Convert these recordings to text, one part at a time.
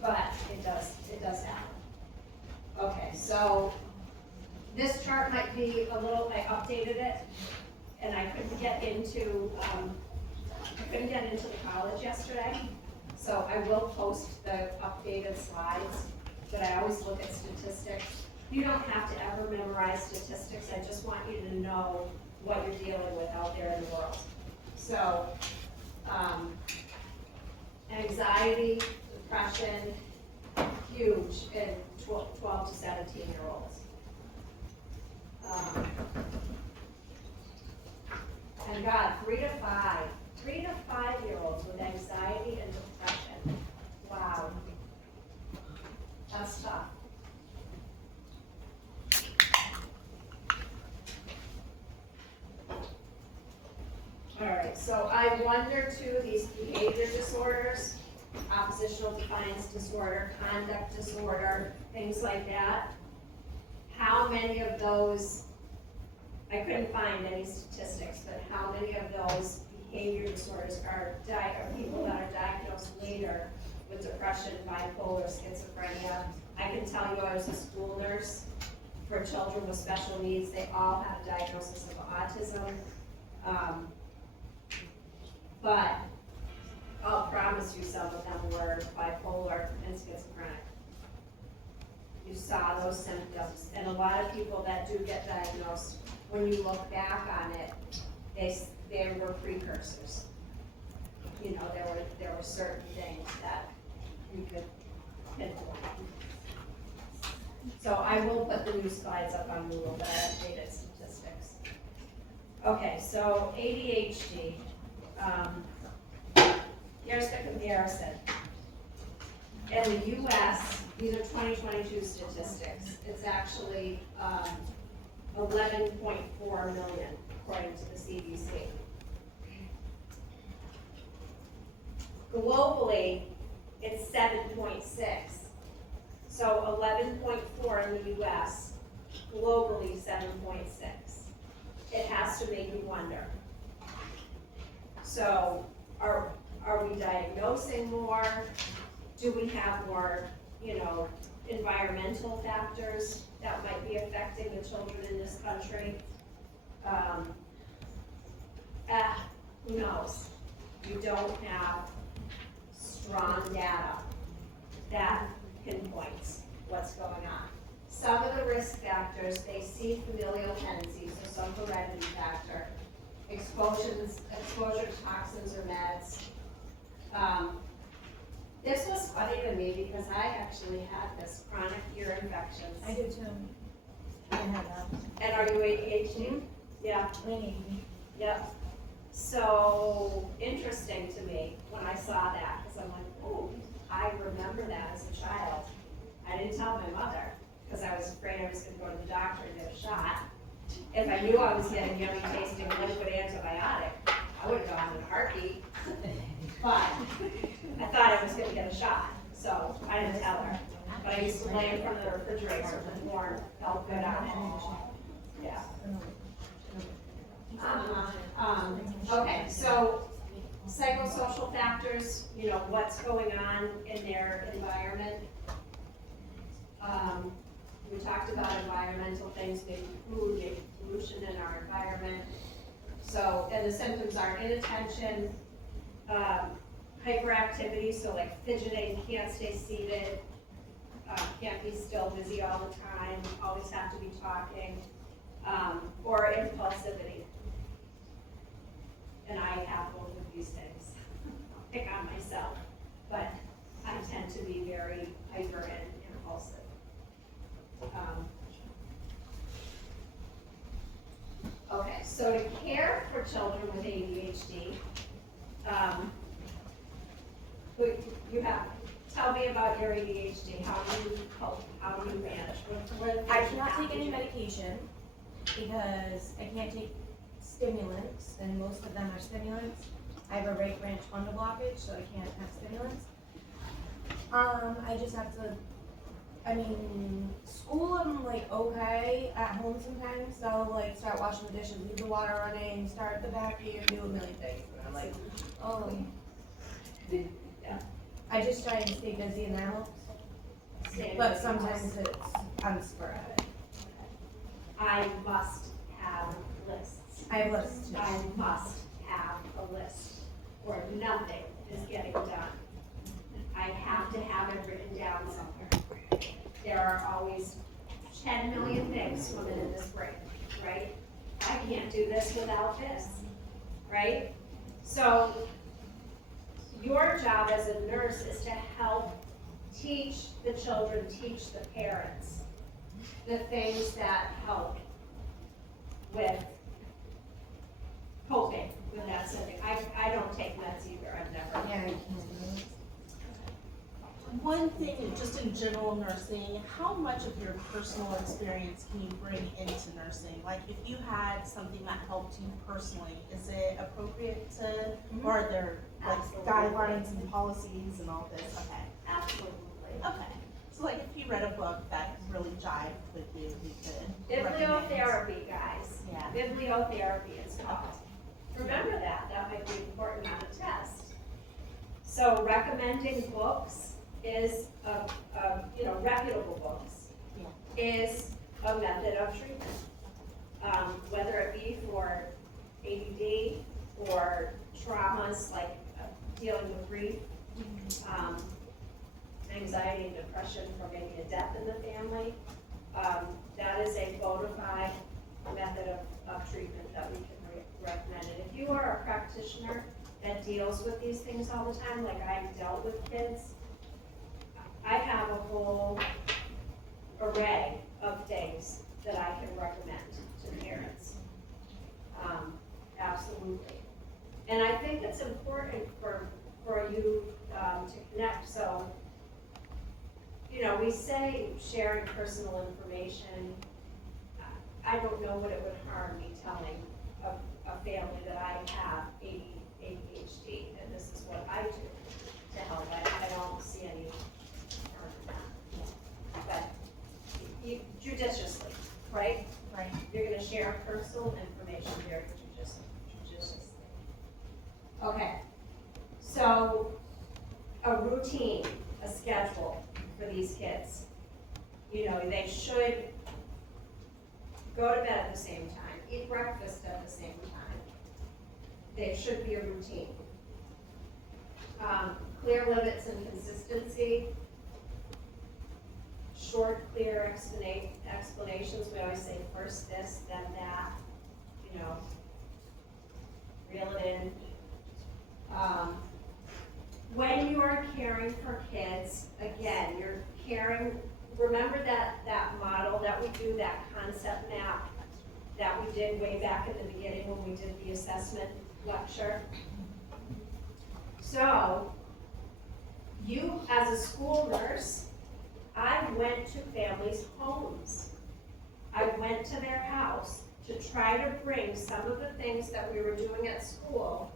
but it does happen. Okay, so this chart might be a little, I updated it, and I couldn't get into the college yesterday, so I will post the updated slides, but I always look at statistics. You don't have to ever memorize statistics, I just want you to know what you're dealing with out there in the world. So, anxiety, depression, huge in 12 to 17-year-olds. And God, 3 to 5-year-olds with anxiety and depression. Wow, that's tough. All right, so I wonder too, these behavior disorders, oppositional defiance disorder, conduct disorder, things like that. How many of those, I couldn't find any statistics, but how many of those behavior disorders are people that are diagnosed later with depression, bipolar, schizophrenia? I can tell you I was a school nurse for children with special needs. They all had a diagnosis of autism. But I'll promise you some of them were bipolar and schizophrenic. You saw those symptoms, and a lot of people that do get diagnosed, when you look back on it, they were precursors. You know, there were certain things that you could pinpoint. So I will put the new slides up on Google that I updated statistics. Okay, so ADHD. Here's the comparison. In the U.S., these are 2022 statistics. It's actually 11.4 million, according to the CDC. Globally, it's 7.6. So 11.4 in the U.S., globally 7.6. It has to make you wonder. So are we diagnosing more? Do we have more, environmental factors that might be affecting the children in this country? Who knows? You don't have strong data that pinpoints what's going on. Some of the risk factors, they see familial tendencies, so some heredity factor, exposure to toxins or meds. This was funny to me because I actually had this chronic ear infections. I do too. I have that. And are you ADHD? Yeah. Yep. So interesting to me when I saw that, because I'm like, oh, I remember that as a child. I didn't tell my mother because I was afraid I was going to go to the doctor and get a shot. If I knew I was getting yummy tasting liquid antibiotic, I would have gone in a heartbeat. But I thought I was going to get a shot, so I didn't tell her. But I used to lay in front of the refrigerator with warm, felt good on it. Yeah. Okay, so psychosocial factors, what's going on in their environment. We talked about environmental things, maybe food, maybe pollution in our environment. So, and the symptoms are inattention, hyperactivity, so like fidgeting, can't stay seated, can't be still, busy all the time, always have to be talking, or impulsivity. And I have both of these things. Pick on myself, but I tend to be very hyper and impulsive. Okay, so to care for children with ADHD, tell me about your ADHD. How do you cope? How do you manage? I cannot take any medication because I can't take stimulants, and most of them are stimulants. I have a right branch fundal blockage, so I can't have stimulants. I just have to, school I'm like okay, at home sometimes, so like start washing the dishes, leave the water running, start the vacuum, do a million things, and I'm like, oh. Yeah. I just try and stay busy and that helps, but sometimes I'm sporadic. I must have lists. I have lists too. I must have a list, or nothing is getting done. I have to have it written down somewhere. There are always 10 million things swimming in this brain, right? I can't do this without this, right? So your job as a nurse is to help teach the children, teach the parents, the things that help with coping with that symptom. I don't take meds either, I've never. Yeah, I can't do it. One thing, just in general nursing, how much of your personal experience can you bring into nursing? Like, if you had something that helped you personally, is it appropriate to, or are there like Absolutely. guidelines and policies and all this? Okay. Absolutely. Okay. So like, if you read a book that really jived with you, you could recommend. Bibliotherapy, guys. Yeah. Bibliotherapy is called. Remember that, that might be important on a test. So recommending books is, reputable books, is a method of treatment. Whether it be for ADD or traumas like dealing with grief, anxiety and depression for maybe a death in the family, that is a bona fide method of treatment that we can recommend. And if you are a practitioner that deals with these things all the time, like I dealt with kids, I have a whole array of things that I can recommend to parents. Absolutely. And I think it's important for you to connect. So, we say sharing personal information. I don't know what it would harm me telling a family that I have ADHD, and this is what I do to help. I don't see any harm in that. But judiciously, right? Right. You're gonna share personal information very judiciously. Okay, so a routine, a schedule for these kids. They should go to bed at the same time, eat breakfast at the same time. There should be a routine. Clear limits and consistency. Short, clear explanations. We always say first this, then that, reel it in. When you are caring for kids, again, you're caring, remember that model that we do, that concept map that we did way back in the beginning when we did the assessment lecture? So, you as a school nurse, I went to families' homes. I went to their house to try to bring some of the things that we were doing at school,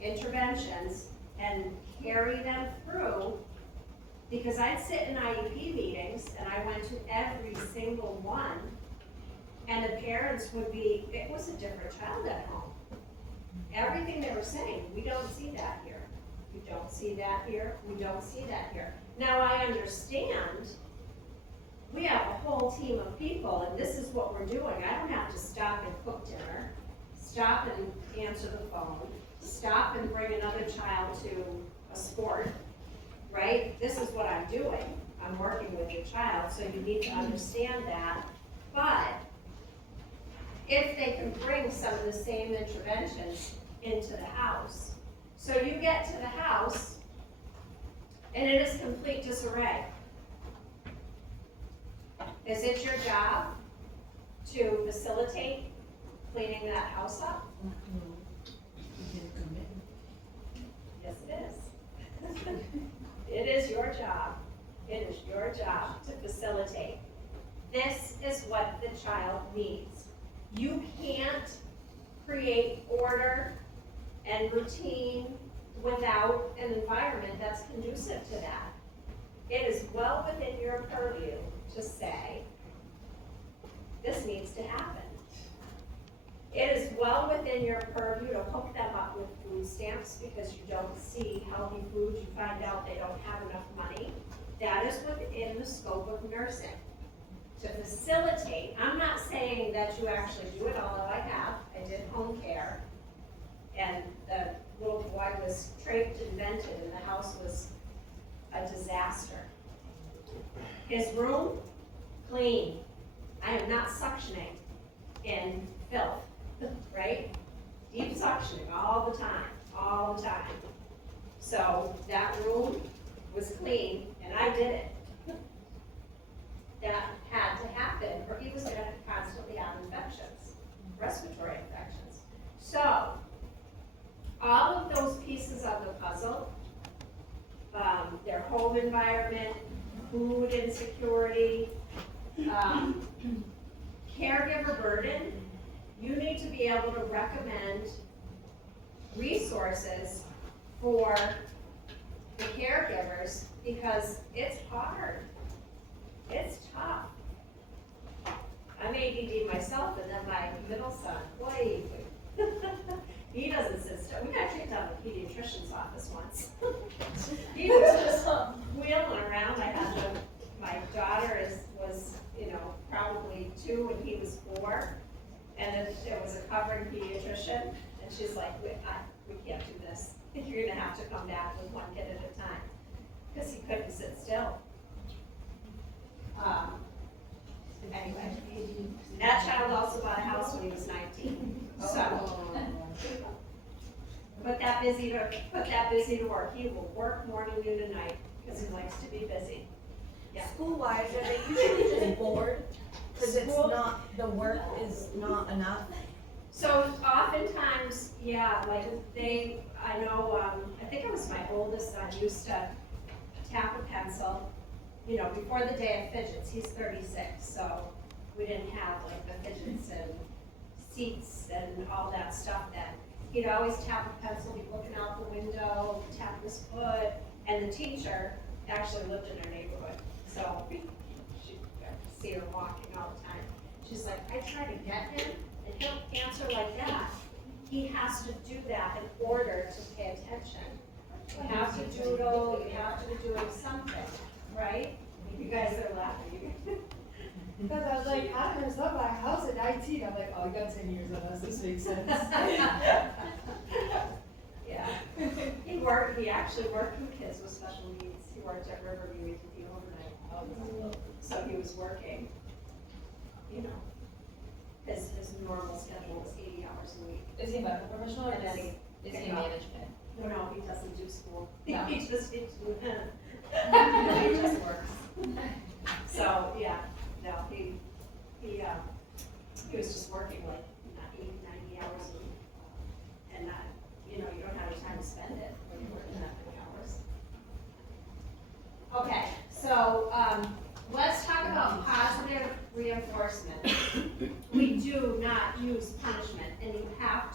interventions, and carry them through, because I'd sit in IEP meetings, and I went to every single one, and the parents would be, it was a different child at home. Everything they were saying, we don't see that here. We don't see that here. We don't see that here. Now, I understand we have a whole team of people, and this is what we're doing. I don't have to stop and cook dinner, stop and answer the phone, stop and bring another child to a sport, right? This is what I'm doing. I'm working with your child, so you need to understand that. But if they can bring some of the same interventions into the house, so you get to the house, and it is complete disarray. Is it your job to facilitate cleaning that house up? Yes, it is. It is your job. It is your job to facilitate. This is what the child needs. You can't create order and routine without an environment that's conducive to that. It is well within your purview to say, this needs to happen. It is well within your purview to hook them up with food stamps because you don't see healthy food, you find out they don't have enough money. That is within the scope of nursing. To facilitate, I'm not saying that you actually do it, although I have, I did home care. And the little boy was trached and vented and the house was a disaster. His room, clean. I am not suctioning in filth, right? Deep suctioning all the time. So that room was clean and I did it. That had to happen or he was gonna constantly have infections, respiratory infections. So, all of those pieces of the puzzle, their home environment, food insecurity, caregiver burden, you need to be able to recommend resources for the caregivers because it's hard. It's tough. I'm ADD myself and then my middle son, boy, he doesn't sit still. We got kicked out of the pediatrician's office once. He was just wheeling around. I had my daughter was, probably 2 and he was 4. And then there was a covering pediatrician and she's like, we can't do this. You're gonna have to come back with one kid at a time. Because he couldn't sit still. Anyway, that child also bought a house when he was 19, so. Put that busy to work. He will work morning, noon, and night, because he likes to be busy. Yeah. School-wise, are they usually just bored? Because it's not, the work is not enough? So oftentimes, yeah, like I know, I think it was my oldest son used to tap a pencil, before the day of fidgets. He's 36, so we didn't have like the fidgets and seats and all that stuff then. He'd always tap a pencil, be looking out the window, tap his foot, and the teacher actually lived in our neighborhood, so she'd see her walking all the time. She's like, I try to get him, and he'll answer like that. He has to do that in order to pay attention. You have to doodle, you have to be doing something, right? You guys are laughing. Because I was like, I don't know, something about house at 19. I'm like, oh, you got 10 years on us. This makes sense. Yeah. He actually worked with kids with special needs. He worked at Riverview, he did the overnight. So he was working, his normal schedule was 80 hours a week. Is he medical professional or And then is he management? No, he doesn't do school. No. He just works. So, yeah, no, he was just working like 80, 90 hours a week. And not, you don't have any time to spend it when you're working that many hours. Okay, so, let's talk about positive reinforcement. We do not use punishment, and you have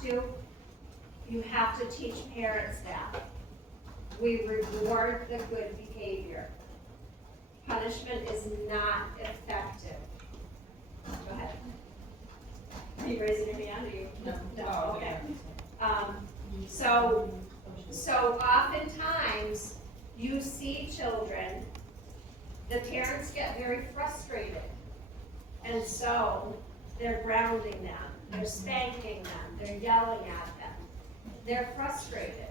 to teach parents that. We reward the good behavior. Punishment is not effective. Go ahead. Are you raising your hand, or you? No, okay. So oftentimes, you see children, the parents get very frustrated. And so, they're grounding them, they're spanking them, they're yelling at them. They're frustrated.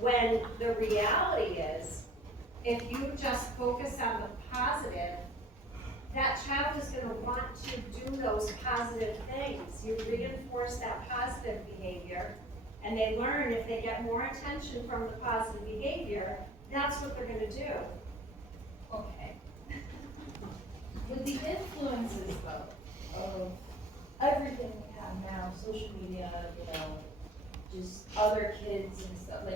When the reality is, if you just focus on the positive, that child is gonna want to do those positive things. You reinforce that positive behavior, and they learn if they get more attention from the positive behavior, that's what they're gonna do. Okay. With the influences, though, of everything we have now, social media, just other kids and stuff, we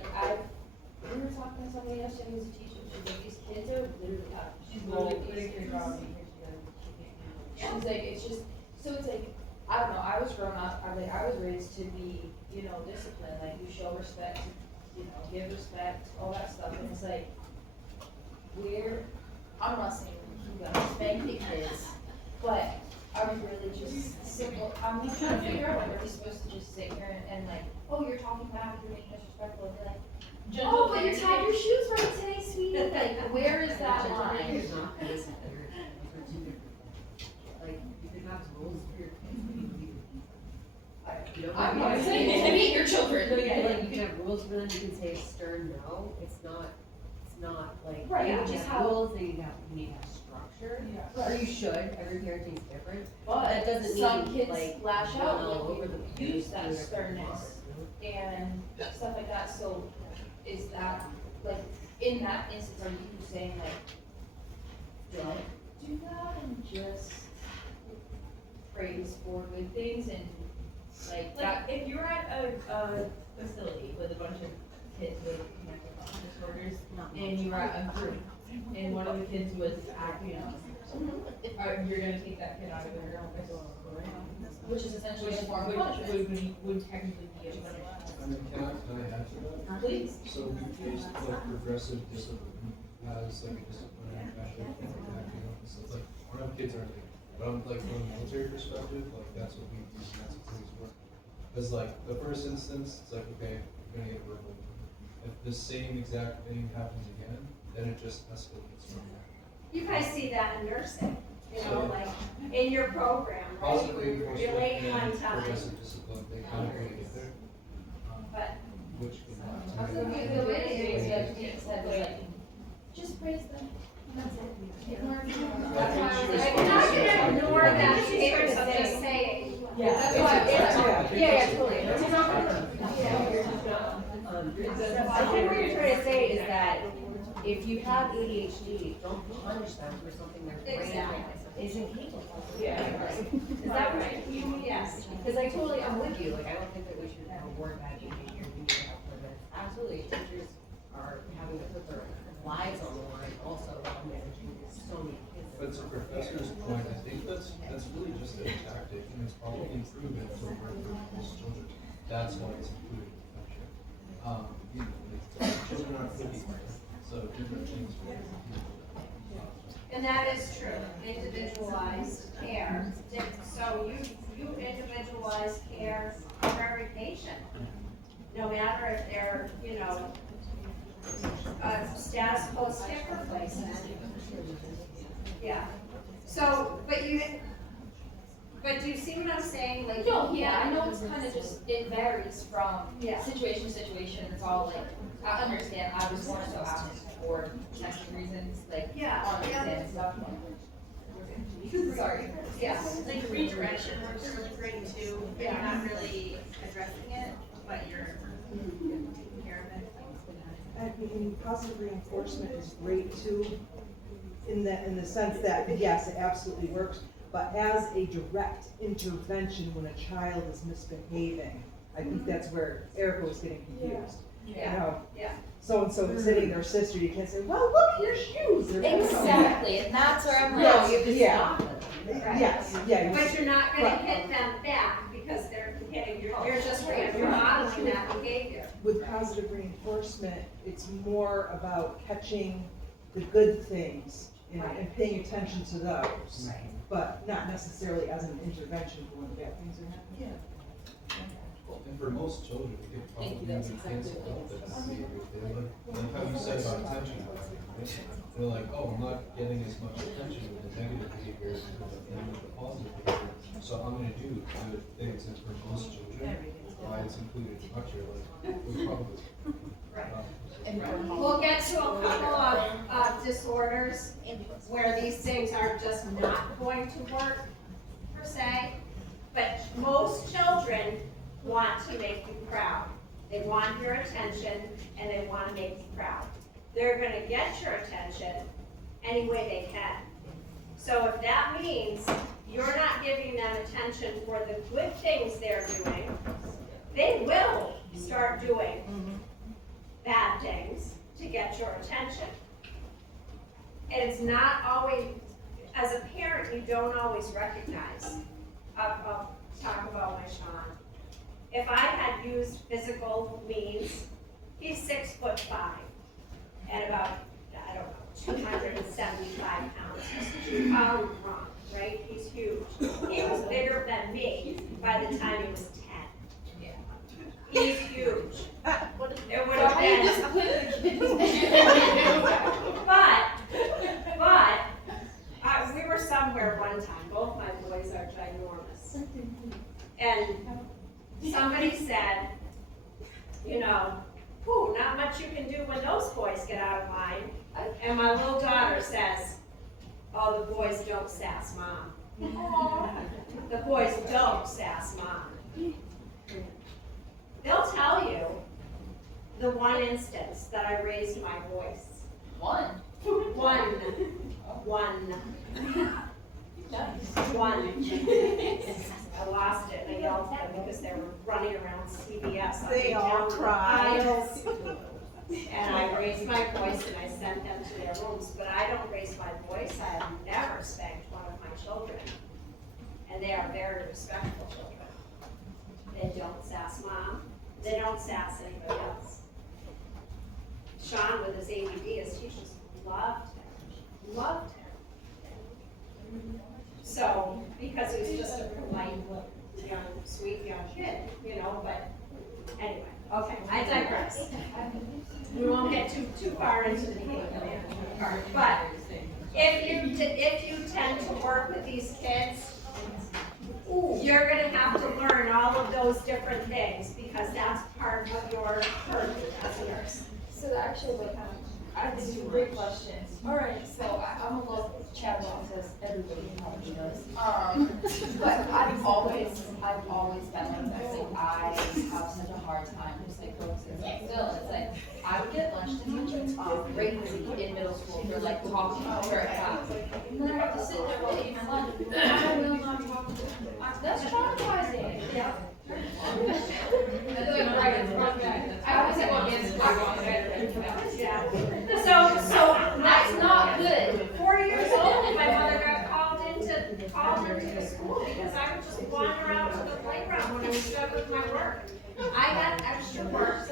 were talking to somebody yesterday who's a teacher, she's like, these kids are literally out. She's literally putting her jaw in here. She's like, it's just, so it's like, I don't know, I was growing up, I was raised to be, disciplined, like, you show respect, give respect, all that stuff, and it's like, I'm not saying you gotta spank the kids, but are we really just simple, I'm just trying to figure out, like, are we supposed to just sit here and like, oh, you're talking back, you're being disrespectful, and be like, oh, but you tied your shoes right today, sweetie, like, where is that line? Is not this parent. Those are two different things. Like, you can have rules for your kids, but you can you know, I'm not saying to meet your children. No, you can have rules for them, you can say stern no, it's not like, Right, you yeah, need to just have how- rules, you need to have structure, or you should, every parenting's different. But That doesn't some mean, kids like, lash run out all when over the you place, use do that whatever you sternness want, you know? and stuff like that, so is that, like, in that instance, are you saying like, don't do that and just praise for good things and like that? Like, if you're at a facility with a bunch of kids with mental disorders, and you were at a group, and one of the kids was acting up, you're gonna take that kid out of their Which is essentially a form of which punishment. would technically be a punishment. I mean, can I add to that? Please. So we've used like progressive discipline as like a disciplinary measure for like acting up and stuff, like, our own kids aren't like, but I'm like, from a military perspective, like, that's what we use, and that's what things work. Cause like, the first instance, it's like, okay, you're gonna get verbal. If the same exact thing happens again, then it just escalates from there. You guys see that in nursing, you know, like, in your program, right? Positive reinforcement Relate one and time, progressive discipline, they kind of go together. but Which can. The way they said was like, just praise them. That's it. Ignore them. That's why I was like, you're not gonna ignore that behavior, so just say it. yeah, that's why I was like, yeah, totally. I think what you're trying to say is that if you have ADHD, don't punish them for something their brain Exactly. isn't capable of. Yeah. Is that right? Yes. Because I'm with you, like, I don't think that we should reward bad behavior, we need to help prevent. Absolutely, teachers are having to put their lives on the line also while managing so many kids. But to Professor's point, I think that's really just a tactic, and it's probably proven to work for most children. That's why it's included in the picture. You know, like, children aren't cookies, so different things. And that is true, individualized care. So you individualize care for every patient. No matter if they're, you know, a status post hip replacement. Yeah. So, but do you see what I'm saying? Like, No, yeah, I know it's kind of just, it varies from Yeah. situation to situation, it's all like, I understand, I was more so asking for testing reasons, like, Yeah, on yeah. exam stuff. Sorry. yeah. Like redirection works really great too, and you're not really addressing it, but you're taking care of it. I mean, positive reinforcement is great too, in the sense that, yes, it absolutely works, but as a direct intervention when a child is misbehaving, I think that's where Erica was getting confused. You know, Yeah. so-and-so is hitting their sister, you can't say, well, look at your shoes. Or, Exactly, and that's where I'm Yes, like, You have to yeah. stop them. Yes, yeah. But you're not gonna Right. hit them back because they're hitting, you're just remodeling that behavior. With positive reinforcement, it's more about catching the good things and paying attention to those. Right. But not necessarily as an intervention for when bad things are happening. And for most children, we could probably even cancel out that behavior. They're like how you said about attention. Right? They're like, oh, I'm not getting as much attention with the negative behavior as with the positive behavior. So I'm gonna do good things. And for most children, why it's included in structure, like, we probably. We'll get to a couple of disorders where these things are just not going to work per se. But most children want to make you proud. They want your attention and they want to make you proud. They're gonna get your attention any way they can. So if that means you're not giving them attention for the good things they're doing, they will start doing bad things to get your attention. And it's not always, as a parent, you don't always recognize. I'll talk about my Sean. If I had used physical means, he's 6'5" and about, I don't know, 275 pounds. Probably wrong, right? right? He's huge. He was bigger than me by the time he was 10. Yeah. He's huge. It would So have how do you been, discipline the kids? but we were somewhere one time, both my boys are ginormous. And somebody said, you know, whew, not much you can do when those boys get out of line. And my little daughter says, oh, the boys don't sass mom. The boys don't sass mom. They'll tell you the one instance that I raised my voice. One. One. I lost it and I yelled at them because they were running around CVS. They all cried. Aisles. And I raised my voice and I sent them to their rooms, but I don't raise my voice. I have never spanked one of my children. And they are very respectful children. They don't sass mom. They don't sass anybody else. Sean with his ADD, his teachers loved him. So, because he was just a polite, young, sweet young kid, you know, but anyway, okay, I digress. We won't get too far into the part, but if you tend to work with these kids, you're gonna have to learn all of those different things because that's part of your purview as a nurse. So actually, like, I have these great questions. All right, so I'm a little chatterbox, as everybody probably knows. But I've always felt like I have such a hard time just like focusing. Like Phil, it's like I would get lunch detention crazy in middle school for like talking very fast. And then I have to sit there while eating my lunch. I will not talk to them. That's traumatizing. Yeah. I always have against Yeah. So That's not good. 4 years old, my mother got called into the school because I would just wander out to the playground when I was done with my work. I had extra work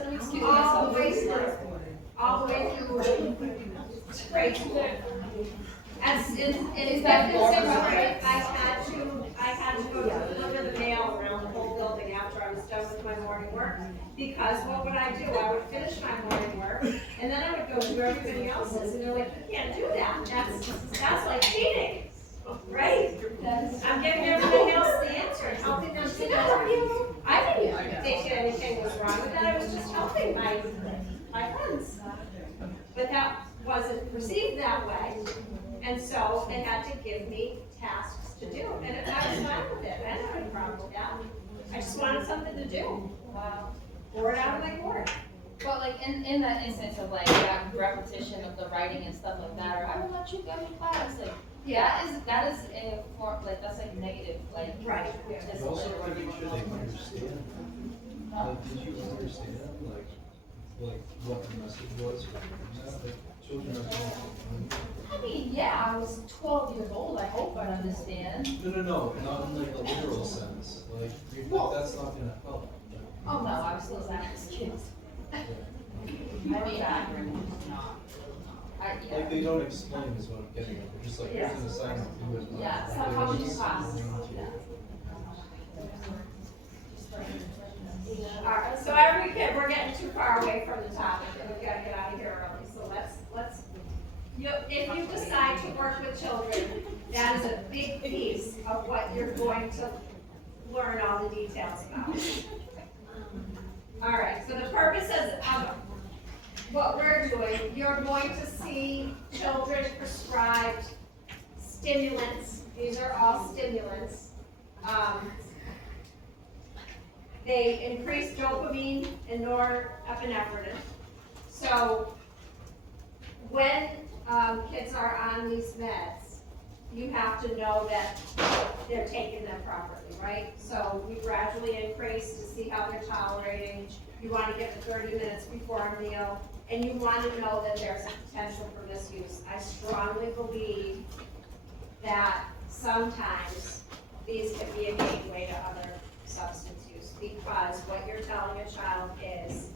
all the way through grade school. As in Is fifth that and sixth normal? grade, I had to go deliver the mail around the whole building after I was done with my morning work. Because what would I do? I would finish my morning work, and then I would go do everybody else's, and they're like, you can't do that. That's like cheating, right? I'm giving everybody else the answer and helping them to know. I didn't think anything was wrong with that. I was just helping my friends. But that wasn't perceived that way. And so they had to give me tasks to do. And I was fine with it. I didn't have any problem with that. I just wanted something to do. Wow. Board out of my board. But like in that instance of like that repetition of the writing and stuff like that, or I will let you go to class, like that is a form like that's like negative like Right. But also making sure they understand. Like, did you understand, like what the message was? Like, children are going I mean, yeah, I was 12 years old. I hope I understand. No, not in like a literal sense. Like, that's not gonna help. Oh no, I was still saying as kids. Yeah. I mean, Like, they don't explain is what I'm getting at. They're just like, here's an assignment, do it. Yeah, Like, so they how don't would you pass? explain to you. Alright, so we're getting too far away from the topic, and we've gotta get out of here early, so let's, if you decide to work with children, that is a big piece of what you're going to learn all the details about. Alright, so the purposes of what we're doing, you're going to see children prescribed stimulants. These are all stimulants. They increase dopamine and norepinephrine. So when kids are on these meds, you have to know that they're taking them properly, right? So we gradually increase to see how they're tolerating. You want to give it 30 minutes before a meal, and you want to know that there's a potential for misuse. I strongly believe that sometimes these can be a gateway to other substance use, because what you're telling a child is,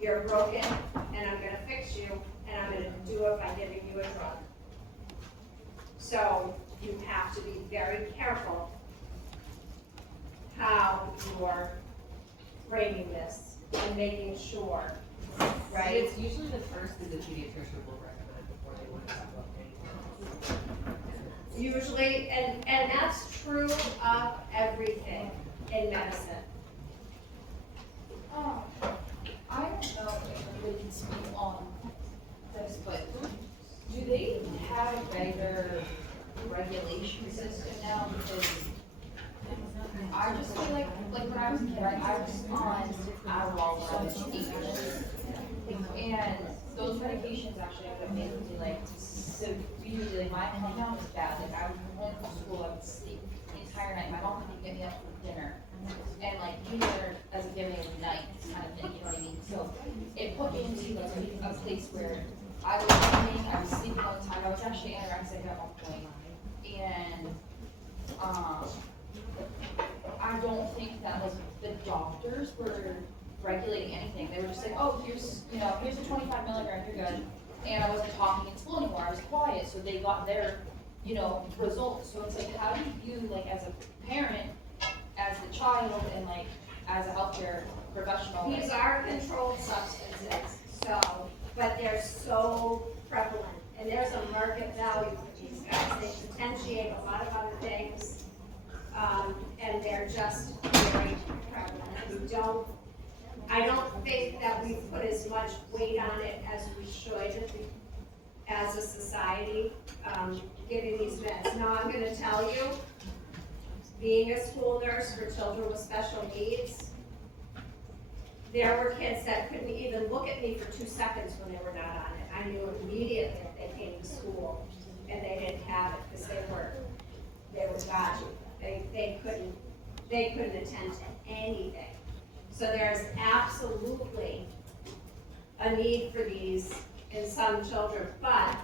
you're broken, and I'm gonna fix you, and I'm gonna do it by giving you a drug. So you have to be very careful how you're framing this and making sure, right? It's usually the first thing the pediatrician will recommend before they want to talk about anything. Usually, and that's true of everything in medicine. I don't know if we can speak on this, but do they have a better regulation system now? Because I just feel like when I was a kid, I was on Adderall when I was 8 years old. And those medications actually ended up making me like severely, like my compound was bad. Like I would come home from school, I would sleep the entire night. My mom couldn't get me up for dinner. And like dinner as a giving of night kind of thing, you know what I mean? So it put me into like a place where I was eating, I was sleeping all the time. I was actually anorexic at one point. And I don't think that like the doctors were regulating anything. They were just like, oh, here's a 25 milligram, you're good. And I wasn't talking in school anymore. I was quiet, so they got their, results. So it's like, how do you, like, as a parent, as the child, and like as a healthcare professional? These are controlled substances, but they're so prevalent, and there's a market value for these guys. They potentiate a lot of other things, and they're just very prevalent. I don't think that we put as much weight on it as we should as a society, giving these meds. Now, I'm gonna tell you, being a school nurse for children with special needs, there were kids that couldn't even look at me for 2 seconds when they were not on it. I knew immediately if they came to school and they didn't have it because they were dodgy. They couldn't attend to anything. So there's absolutely a need for these in some children, but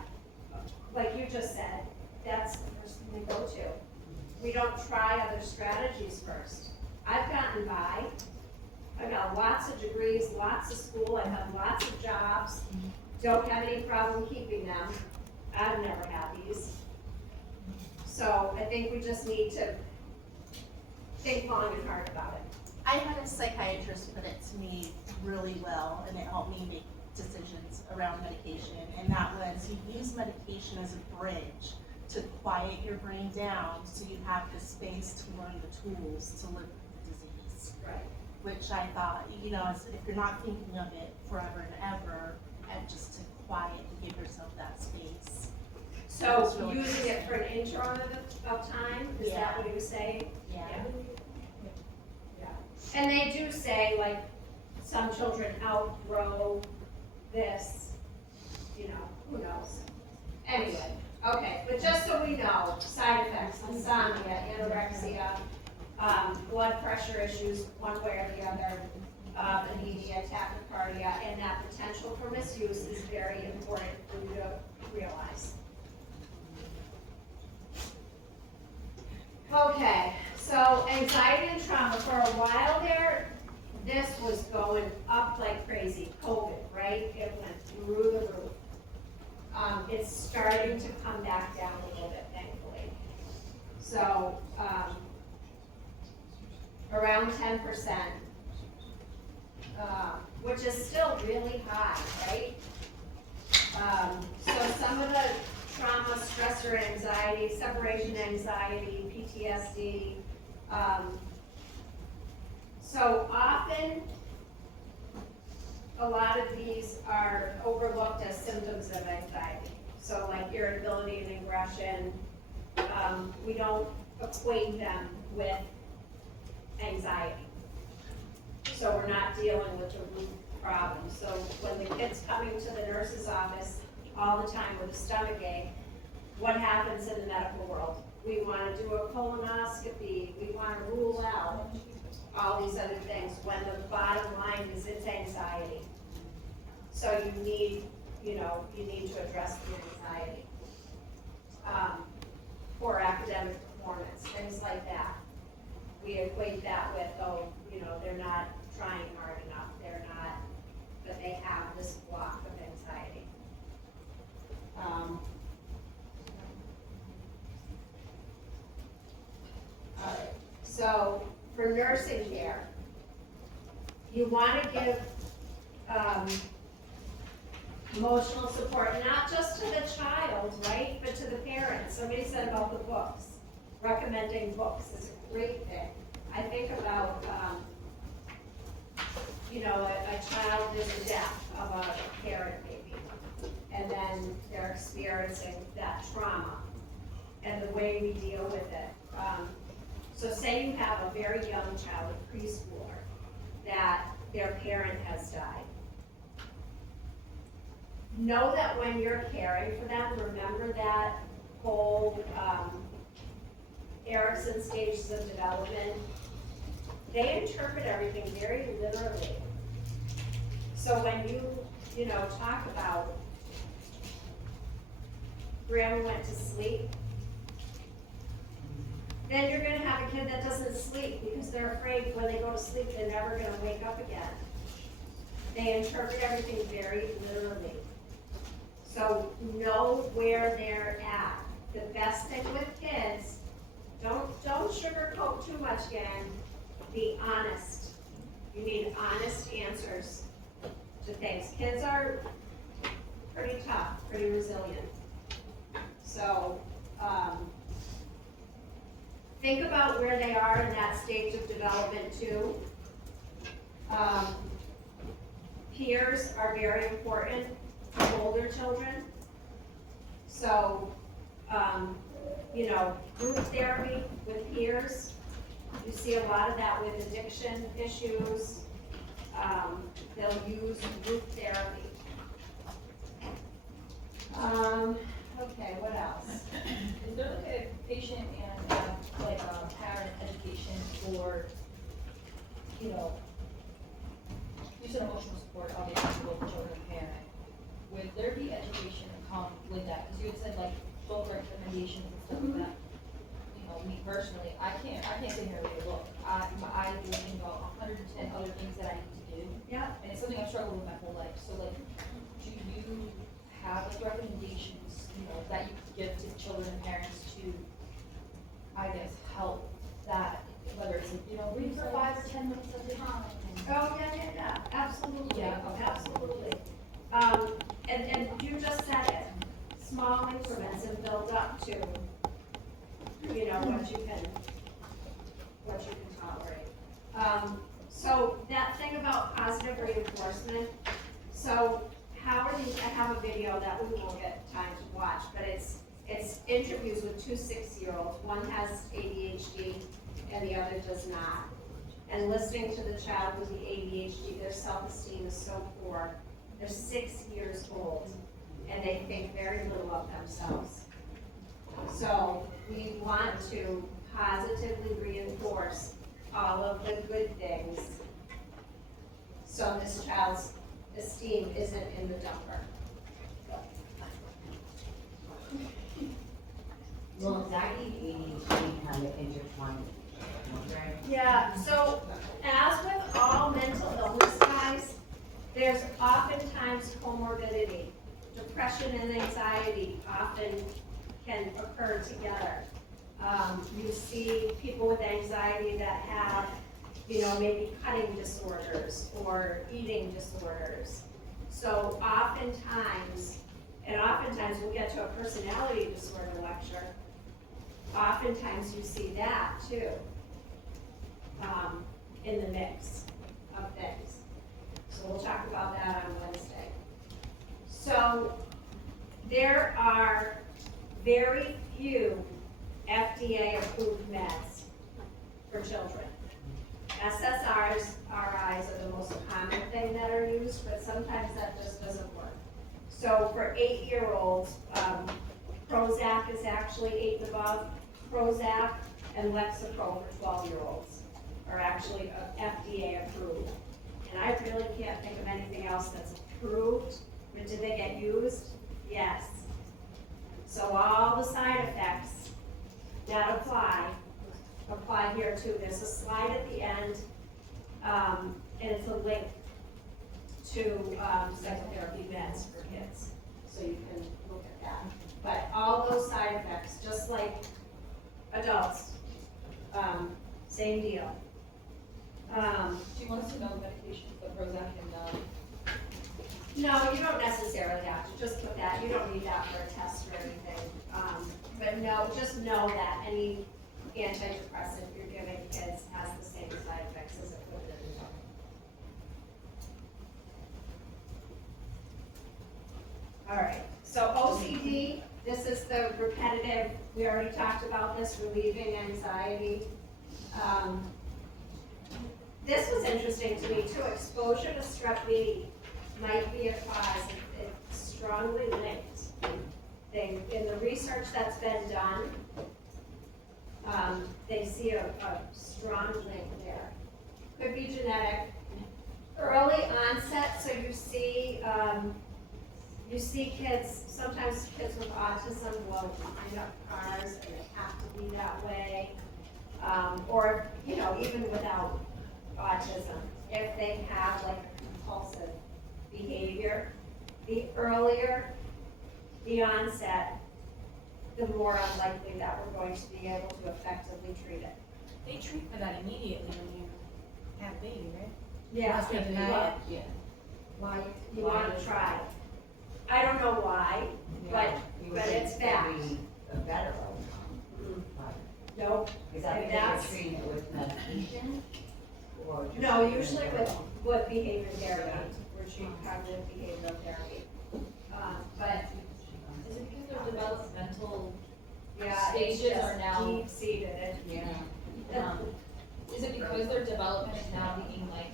like you just said, that's the first thing we go to. We don't try other strategies first. I've gotten by. I've got lots of degrees, lots of school, I have lots of jobs, don't have any problem keeping them. I've never had these. So I think we just need to think long and hard about it. I had a psychiatrist put it to me really well, and it helped me make decisions around medication, and that was you use medication as a bridge to quiet your brain down so you have the space to learn the tools to live with the disease. Right. Which I thought, if you're not thinking of it forever and ever, and just to quiet and give yourself that space. So using it for an interim of time, is that what he was saying? Yeah. And they do say, like, some children outgrow this, who knows? Anyway, okay, but just so we know, side effects, insomnia, anorexia, blood pressure issues, one way or the other, anemia, tachycardia, and that potential for misuse is very important for you to realize. Okay, so anxiety and trauma, for a while there, this was going up like crazy. COVID, right? It went through the roof. It's starting to come back down a little bit, thankfully. So, around 10%, which is still really high, right? So some of the trauma, stressor, anxiety, separation anxiety, PTSD. So often, a lot of these are overlooked as symptoms of anxiety. So like irritability and aggression, we don't equate them with anxiety. So we're not dealing with the root problem. So when the kid's coming to the nurse's office all the time with a stomach ache, what happens in the medical world? We want to do a colonoscopy, we want to rule out all these other things, when the bottom line is it's anxiety. So you need to address the anxiety. Poor academic performance, things like that. We equate that with, they're not trying hard enough, but they have this block of anxiety. nursing care, you wanna give, emotional support, not just to the child, right, but to the parents. Somebody said about the books, recommending books is a great thing. I think about, a child is deaf of a parent maybe, and then they're experiencing that trauma and the way we deal with it. So say you have a very young child, a preschooler, that their parent has died. Know that when you're caring for them, remember that whole Erikson stages of development. They interpret everything very literally. So when you talk about grandma went to sleep, then you're gonna have a kid that doesn't sleep because they're afraid when they go to sleep, they're never gonna wake up again. They interpret everything very literally. So know where they're at. The best thing with kids, don't sugarcoat too much, gang. Be honest. You need honest answers to things. Kids are pretty tough, pretty resilient. So, think about where they are in that stage of development too. Peers are very important for older children. So, group therapy with peers. You see a lot of that with addiction issues. They'll use group therapy. Okay, what else? Is there like a patient and parent education for, you said emotional support, obviously, for both children and parent. Would there be education that come with that? Because you had said like book recommendations and stuff like that. Me personally, I can't sit here and read a book. I think about 110 other things that I need to do. Yeah. And it's something I've struggled with my whole life. So like, do you have like recommendations, that you could give to children and parents to, I guess, help that, whether it's, read for 5 or 10 minutes at a time? Oh, yeah, absolutely, Yeah, okay. absolutely. And you just said it, small increments and build up to, what you can tolerate. So that thing about positive reinforcement, so how are these, I have a video that we won't get time to watch, but it's interviews with 2 6-year-olds. One has ADHD and the other does not. And listening to the child with the ADHD, their self-esteem is so poor. They're 6 years old and they think very little of themselves. So we want to positively reinforce all of the good things so this child's esteem isn't in the dumper. Well, anxiety and ADHD kind of intertwined, right? Yeah, so as with all mental illness, guys, there's oftentimes comorbidity. Depression and anxiety often can occur together. You see people with anxiety that have, maybe cutting disorders or eating disorders. So oftentimes we'll get to a personality disorder lecture, oftentimes you see that too, in the mix of things. So we'll talk about that on Wednesday. So there are very few FDA-approved meds for children. SSRIs are the most common thing that are used, but sometimes that just doesn't work. So for 8-year-olds, Prozac is actually 8 and above. Prozac and Lexapro for 12-year-olds are actually FDA approved. And I really can't think of anything else that's approved, but did they get used? Yes. So all the side effects that apply here too. There's a slide at the end, and it's a link to psychotherapy meds for kids, so you can look at that. But all those side effects, just like adults, same deal. you don't need that for a test or anything. But no, just know that any antidepressant you're giving kids has the same side effects as a would in adult. All right, so OCD, this is the repetitive, we already talked about this, relieving anxiety. This was interesting to me too. Exposure to strep B might be a cause. It's strongly linked. In the research that's been done, they see a strong link there. Could be genetic. Early onset, so you see kids, sometimes kids with autism will wind up cars and they have to be that way. Or, you know, even without autism, if they have like a compulsive behavior, the earlier the onset, the more unlikely that we're going to be able to effectively treat it. They treat for that immediately when you have a baby, right? Yeah, Unless they deny it. Yeah. why you want to try. I don't know why, but You would but think it's it'd fact. be a better outcome, but Nope. is that And because that's- you're treating it with medication? Or just? No, usually with behavior therapy, we're treating cognitive behavioral therapy. But Is it because their developmental, yeah, it's Stages just are now- deep seated. Yeah. is it because their development is now being like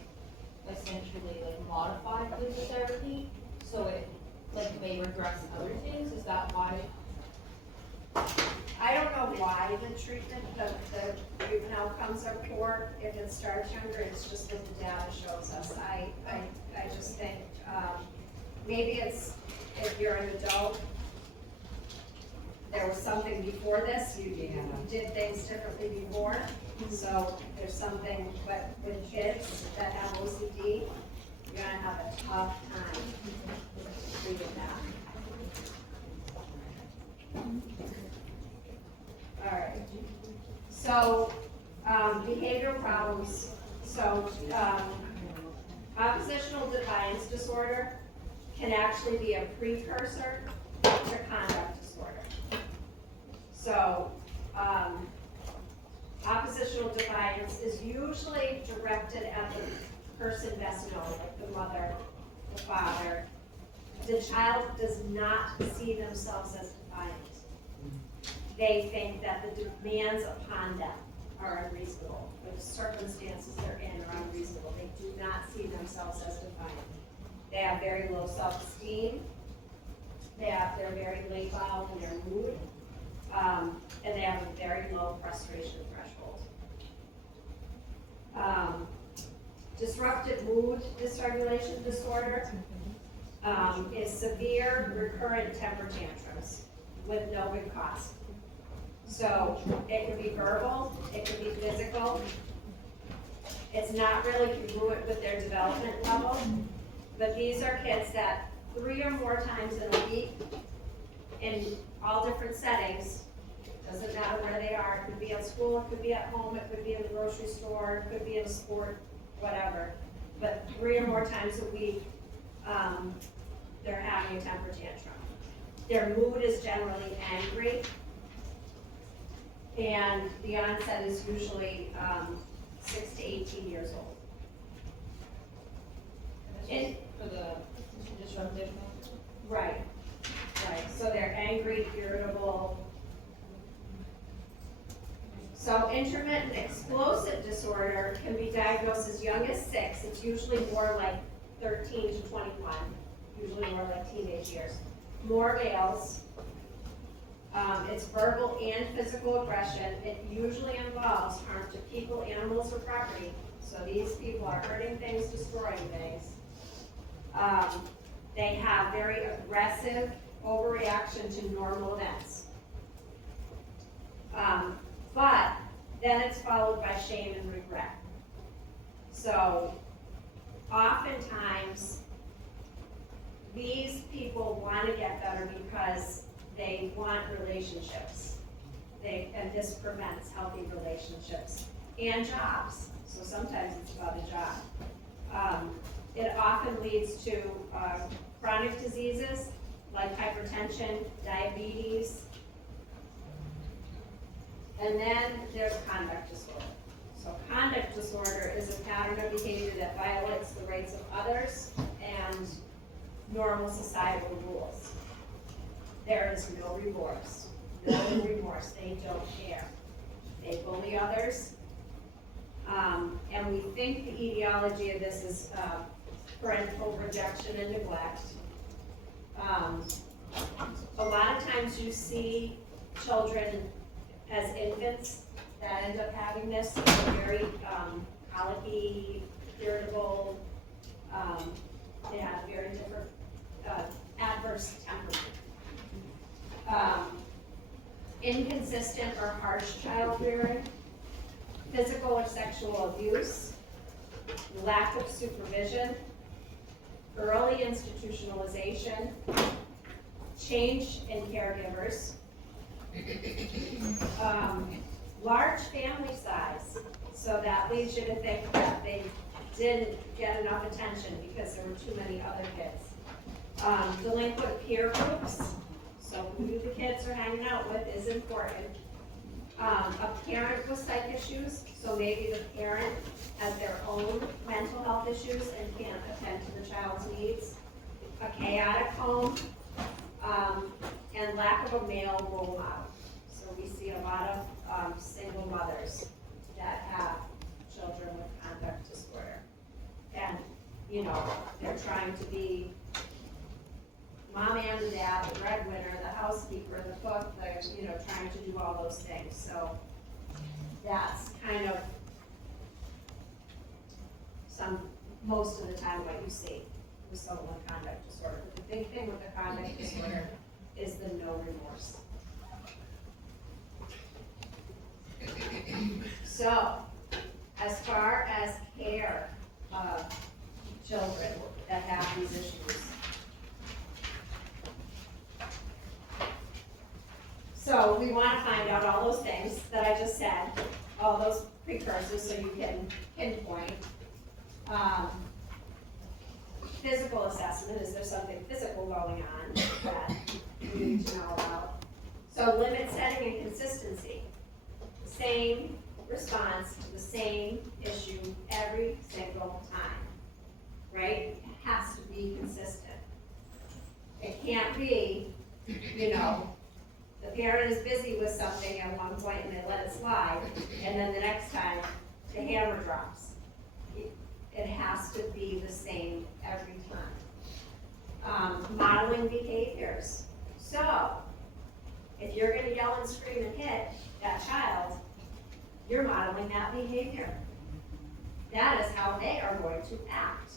essentially like modified with the therapy? So it like may regress other things, is that why? I don't know why the treatment, the treatment outcomes are poor. If it starts younger, it's just what the data shows us. I just think, maybe it's, if you're an adult, there was something before this, you did things differently before. So there's something, but with kids that have OCD, you're gonna have a tough time treating that. All right, so, behavioral problems, so, oppositional defiance disorder can actually be a precursor to conduct disorder. So, oppositional defiance is usually directed at the person best known, like the mother, the father. The child does not see themselves as defiant. They think that the demands upon them are unreasonable, or the circumstances they're in are unreasonable. They do not see themselves as defiant. They have very low self-esteem. They're very labile in their mood, and they have a very low frustration threshold. Disruptive mood dysregulation disorder is severe recurrent temper tantrums with no good cause. So it could be verbal, it could be physical. It's not really congruent with their development level, but these are kids that 3 or more times in a week, in all different settings, doesn't matter where they are, it could be at school, it could be at home, it could be in the grocery store, it could be in a sport, whatever. But 3 or more times a week, they're having a temper tantrum. Their mood is generally angry, and the onset is usually 6 to 18 years old. And For the disruptive mode? right, so they're angry, irritable. So intermittent explosive disorder can be diagnosed as young as 6. It's usually more like 13 to 21, usually more like teenage years. More males. It's verbal and physical aggression. It usually involves harm to people, animals, or property. So these people are hurting things, destroying things. They have very aggressive overreaction to normal events. But then it's followed by shame and regret. So oftentimes, these people want to get better because they want relationships. And this prevents healthy relationships and jobs. So sometimes it's about a job. It often leads to chronic diseases like hypertension, diabetes. And then there's conduct disorder. So conduct disorder is a pattern of behavior that violates the rights of others and normal societal rules. There is no remorse. No remorse. They don't care. They bully others. And we think the etiology of this is parental rejection and neglect. A lot of times you see children as infants that end up having this. They're very colicky, irritable, they have very different adverse temperament. Inconsistent or harsh child rearing, physical or sexual abuse, lack of supervision, early institutionalization, change in caregivers, large family size. So that leads you to think that they didn't get enough attention because there were too many other kids. Delinquent peer groups. So who the kids are hanging out with is important. A parent with psych issues, so maybe the parent has their own mental health issues and can't attend to the child's needs. A chaotic home, and lack of a male role model. So we see a lot of single mothers that have children with conduct disorder. And, you know, they're trying to be mom and the dad, the breadwinner, the housekeeper, the cook, trying to do all those things. So that's kind of most of the time what you see with someone with conduct disorder. But the big thing with the conduct disorder is the no remorse. So, as far as care of children that have these issues. So we want to find out all those things that I just said, all those precursors so you can pinpoint. Physical assessment, is there something physical going on that you need to know about? So limit setting and consistency. Same response to the same issue every single time, right? It has to be consistent. It can't be, the parent is busy with something at one point and they let it slide, and then the next time, the hammer drops. It has to be the same every time. Modeling behaviors. So, if you're gonna yell and scream and hit that child, you're modeling that behavior. That is how they are going to act.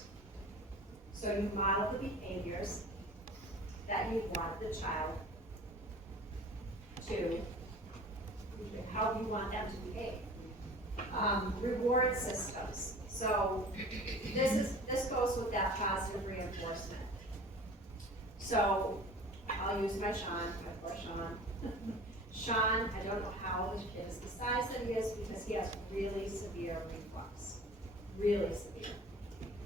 So you model the behaviors that you want the child to, how you want them to behave. Reward systems. So this goes with that positive reinforcement. So I'll use my Sean, my poor Sean. Sean, I don't know how the kid is the size that he is because he has really severe reflux. Really severe.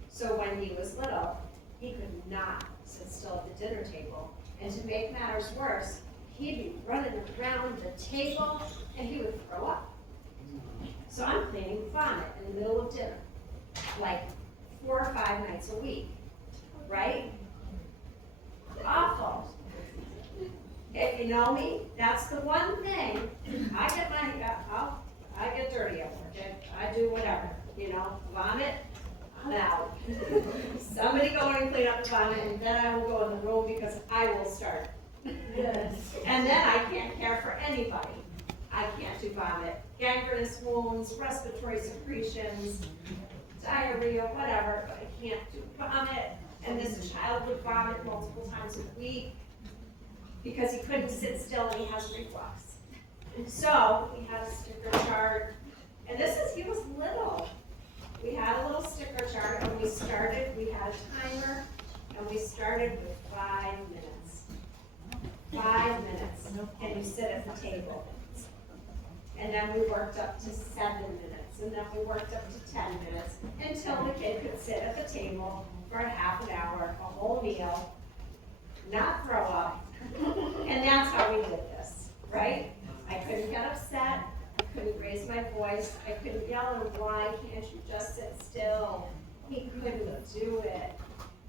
So when he was little, he could not sit still at the dinner table. And to make matters worse, he'd be running around the table and he would throw up. So I'm cleaning vomit in the middle of dinner, like 4 or 5 nights a week, right? Awful. If you know me, that's the one thing, I get dirty at work, I do whatever, vomit, I'm out. Somebody go in and clean up the vomit, and then I will go in the room because I will start. Yes. And then I can't care for anybody. I can't do vomit. Gangrenous wounds, respiratory secretions, diarrhea, whatever, but I can't do vomit. And this child would vomit multiple times a week because he couldn't sit still and he has reflux. So we had a sticker chart, and he was little. We had a little sticker chart, and we had a timer, and we started with 5 minutes. 5 minutes, and you sit at the table. And then we worked up to 7 minutes, and then we worked up to 10 minutes, until the kid could sit at the table for a half an hour, a whole meal, not throw up. And that's how we did this, right? I couldn't get upset, I couldn't raise my voice, I couldn't yell at him, why can't you just sit still? He couldn't do it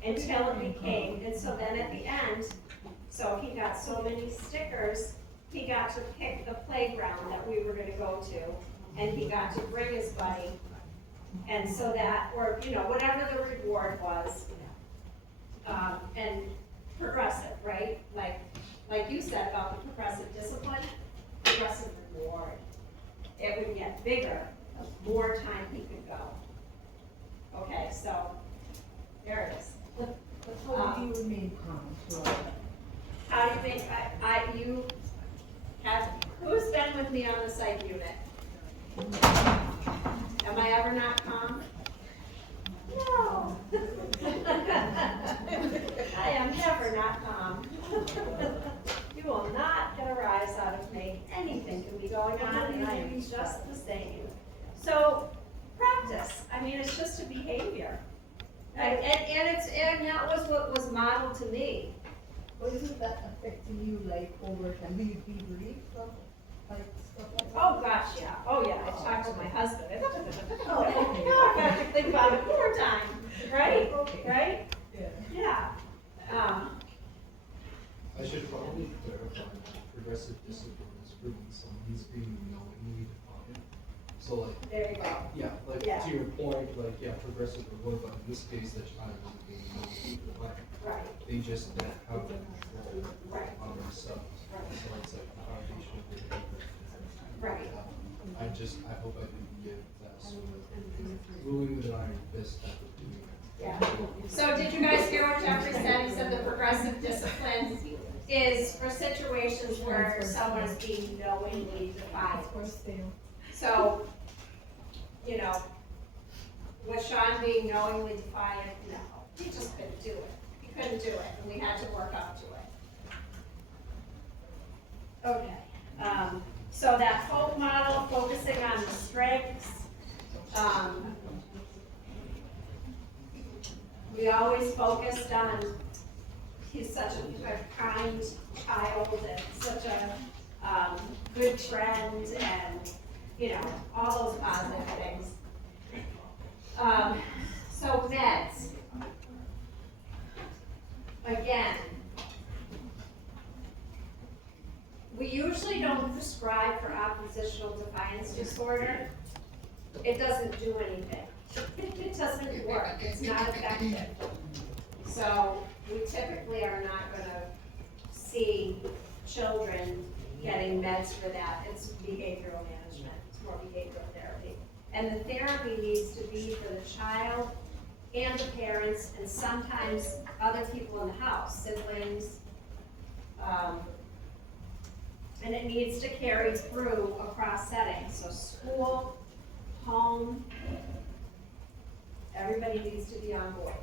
until it became, and so then at the end, so he got so many stickers, he got to pick the playground that we were gonna go to, and he got to bring his buddy. And so that, or, you know, whatever the reward was, and progressive, right? Like you said about the progressive discipline, progressive reward. It would get bigger, the more time he could go. Okay, so, there it is. But how do you remain calm throughout that? How do you make, you have, who's been with me on the psych unit? Am I ever not calm? No. I am never not calm. You will not get a rise out of me. Anything can be going on and I am just the same. So, practice. I mean, it's just a behavior. And that was what was modeled to me. But isn't that affecting you like over time? Do you debrief from like stuff like that? Oh, gosh, yeah. Oh, yeah. I talked to my husband. Oh, okay. Now I have to think about it more time, right? Okay. Right? Yeah. Yeah. I should probably clarify that progressive discipline is for when someone's being knowingly defiant. So like, There you go. yeah, like Yeah. to your point, like, yeah, progressive reward, but in this case, the child is being knowingly defiant. Right. They just don't have the control Right. on themselves. Right. So it's like the foundation of their behavior. Right. I hope I didn't give that sort of ruling with an iron fist type of thing. Yeah. So did you guys hear what Jeffrey said? He said the progressive discipline is for situations where someone is being knowingly defiant. So, you know, was Sean being knowingly defiant? No, he just couldn't do it. He couldn't do it, and we had to work up to it. Okay, so that hope model, focusing on the strengths. We always focused on, he's such a kind child and such a good friend and, you know, all those positive things. So meds. Again, we usually don't prescribe for oppositional defiance disorder. It doesn't do anything. It doesn't work, it's not effective. So we typically are not gonna see children getting meds for that. It's behavioral management, it's more behavioral therapy. And the therapy needs to be for the child and the parents and sometimes other people in the house, siblings. And it needs to carry through across settings, so school, home, everybody needs to be on board.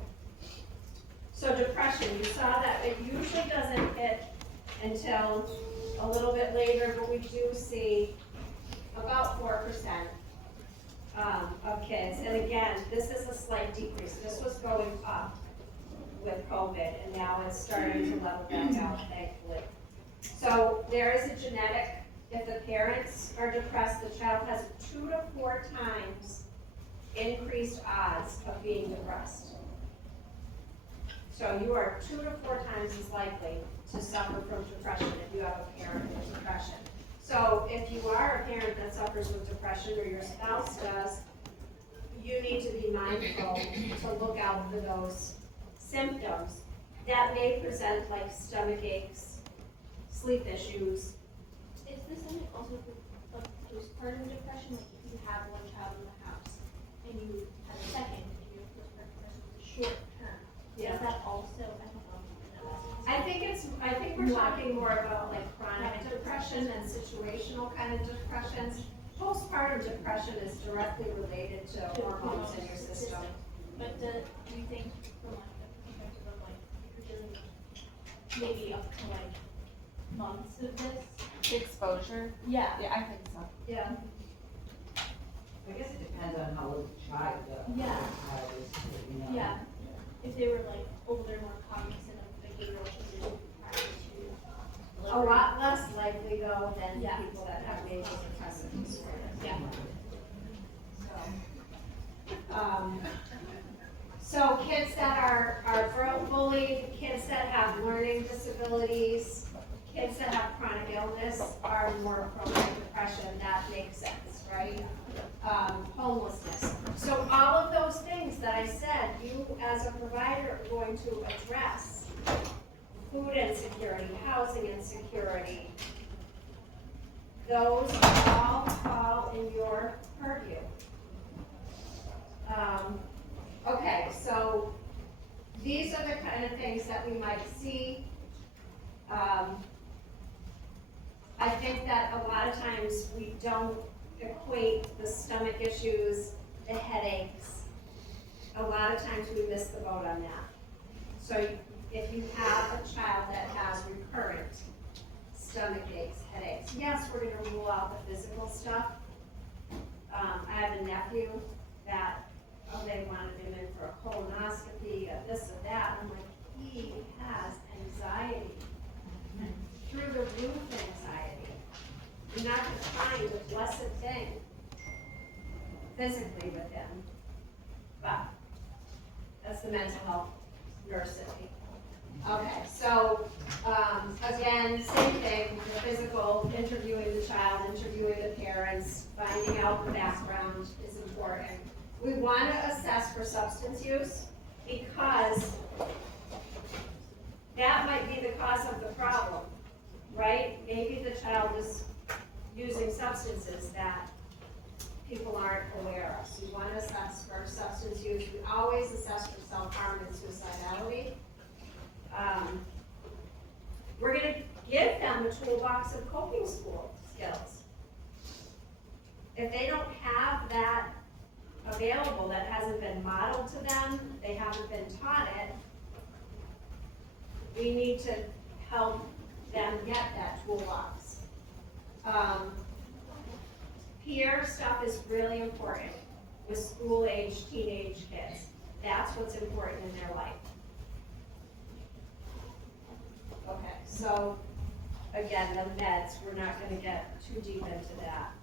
So depression, you saw that it usually doesn't hit until a little bit later, but we do see about 4% of kids. And again, this is a slight decrease. This was going up with COVID, and now it's starting to level back out, thankfully. So there is a genetic, if the parents are depressed, the child has 2 to 4 times increased odds of being depressed. So you are 2 to 4 times as likely to suffer from depression if you have a parent with depression. So if you are a parent that suffers with depression or your spouse does, you need to be mindful to look out for those symptoms that may present like stomach aches, sleep issues. Is this something also for postpartum depression, like if you have one child in the house and you have a second and your postpartum depression is short term? Yeah. Is that also, I think we're talking more about like chronic depression and situational kind of depressions. Postpartum depression is directly related to hormones in your system. But do you think from like the perspective of like, if you're dealing with maybe up to like months of this? Exposure? Yeah. Yeah, I think so. Yeah. I guess it depends on how old the child, Yeah. child is, you know. Yeah. If they were like older, more cognizant of the behavioral changes prior to A delivery. lot less likely though than Yeah. people that have major depressive disorder. Yeah. So kids that are bullied, kids that have learning disabilities, kids that have chronic illness are more prone to depression, that makes sense, right? Homelessness. So all of those things that I said, you as a provider are going to address. Food insecurity, housing insecurity, those all fall in your purview. Okay, so these are the kind of things that we might see. I think that a lot of times we don't equate the stomach issues, the headaches. A lot of times we miss the boat on that. So if you have a child that has recurrent stomach aches, headaches, yes, we're gonna rule out the physical stuff. I have a nephew that, they wanted him in for a colonoscopy, a this or that, I'm like, he has anxiety, through the roof anxiety. You're not gonna find a blessed thing physically with him, but that's the mental health nurse in me. Okay, so, again, same thing, the physical, interviewing the child, interviewing the parents, finding out the background is important. We want to assess for substance use because that might be the cause of the problem, right? Maybe the child is using substances that people aren't aware of. So we want to assess for substance use. We always assess for self-harm and suicidality. We're going to give them a toolbox of coping skills. If they don't have that available, that hasn't been modeled to them, they haven't been taught it, we need to help them get that toolbox. Peer stuff is really important with school-age, teenage kids. That's what's important in their life. Okay, so again, the meds, we're not gonna get too deep into that.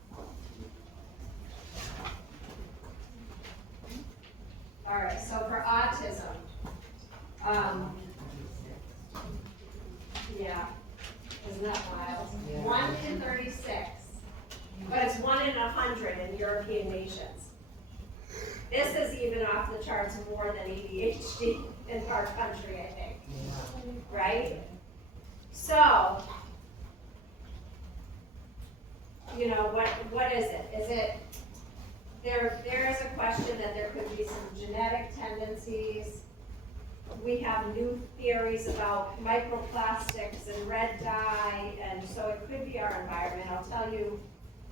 All right, so for autism, yeah, isn't that wild? Yeah. 1 in 36, but it's 1 in 100 in European nations. This is even off the charts more than ADHD in our country, I think, right? So, you know, what is it? Is it, there is a question that there could be some genetic tendencies. We have new theories about microplastics and red dye, and so it could be our environment. I'll tell you,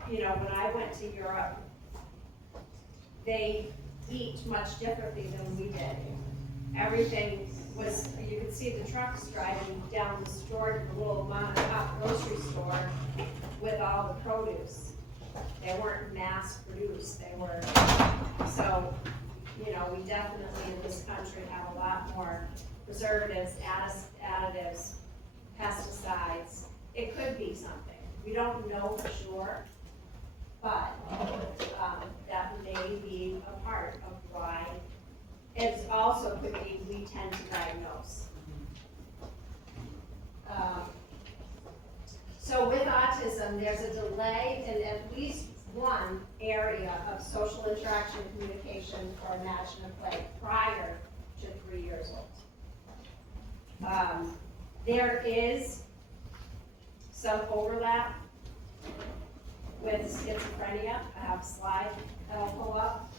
you know, when I went to Europe, they eat much differently than we did. Everything was, you could see the trucks driving down the store, the little mom and pop grocery store with all the produce. They weren't mass produced, they were, so, you know, we definitely in this country have a lot more preservatives, additives, pesticides. It could be something. We don't know for sure, but that may be a part of why. It also could be we tend to diagnose. So with autism, there's a delay in at least one area of social interaction, communication, or imaginative play prior to 3 years old. There is some overlap with schizophrenia. I have a slide that'll pull up.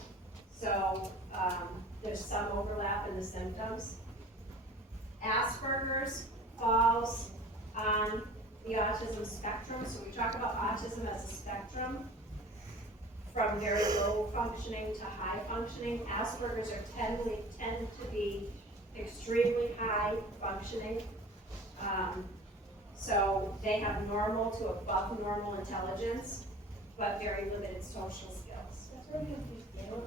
So there's some overlap in the symptoms. Asperger's falls on the autism spectrum. So we talk about autism as a spectrum from very low functioning to high functioning. Asperger's tend to be extremely high functioning. So they have normal to above normal intelligence, but very limited social skills. That's what I'm confused. They don't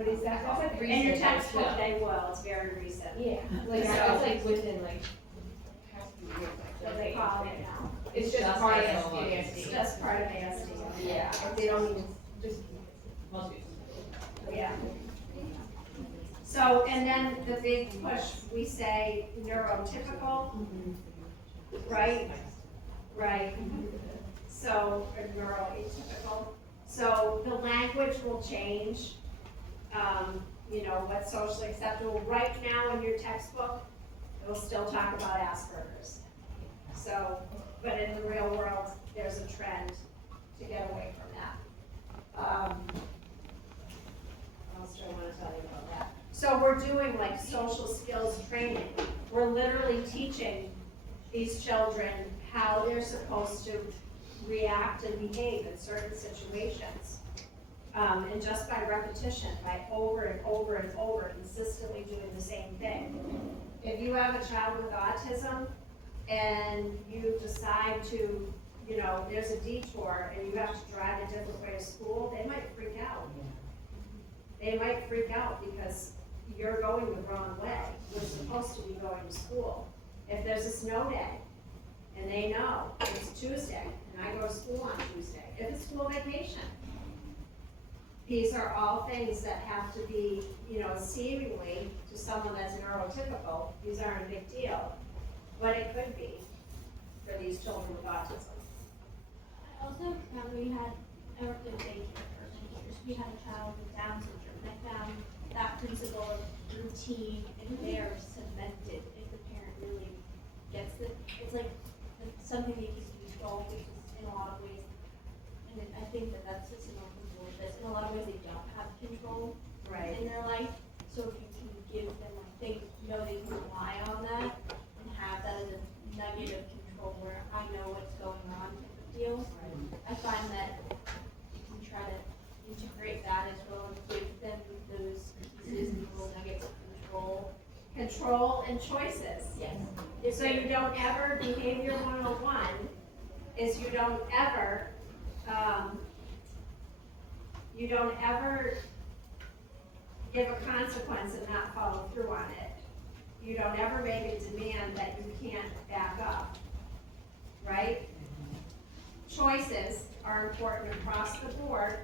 But is that, that's like recent. In your though, textbook, too. they will, it's very recent. Yeah, like, So- that's like within like past few years. What they call it now. It's just Just part of ASD. It's ASD. just part of ASD. Yeah, they don't even, just, most people. Yeah. So, and then the big push, we say neurotypical, right? Right. So, or neuroatypical. So the language will change, you know, what's socially acceptable. Right now in your textbook, it'll still talk about Asperger's. So, but in the real world, there's a trend to get away from that. What else do I wanna tell you about that? So we're doing like social skills training. We're literally teaching these children how they're supposed to react and behave in certain situations. And just by repetition, by over and over and over, consistently doing the same thing. If you have a child with autism and you decide to, you know, there's a detour and you have to drive a different way to school, they might freak out. They might freak out because you're going the wrong way. You're supposed to be going to school. If there's a snow day, and they know it's Tuesday, and I go to school on Tuesday, if it's school vacation. These are all things that have to be, you know, seemingly to someone that's neurotypical, these aren't a big deal, but it could be for these children with autism. I also found we had, I worked in daycare for many years, we had a child with Down syndrome, and I found that principle of routine and there cemented if the parent really gets it. It's like something that you can control, which is in a lot of ways, and I think that that's just an principle of this, in a lot of ways they don't have control Right. in their life, so if you can give them, like, they know they can rely on that and have that as a nugget of control where I know what's going on type of deal. I find that you can try to integrate that as well and give them those pieces and little nuggets of control. Control and choices. Yes. So you don't ever, behavior 101 is you don't ever give a consequence and not follow through on it. You don't ever make a demand that you can't back up, right? Choices are important across the board.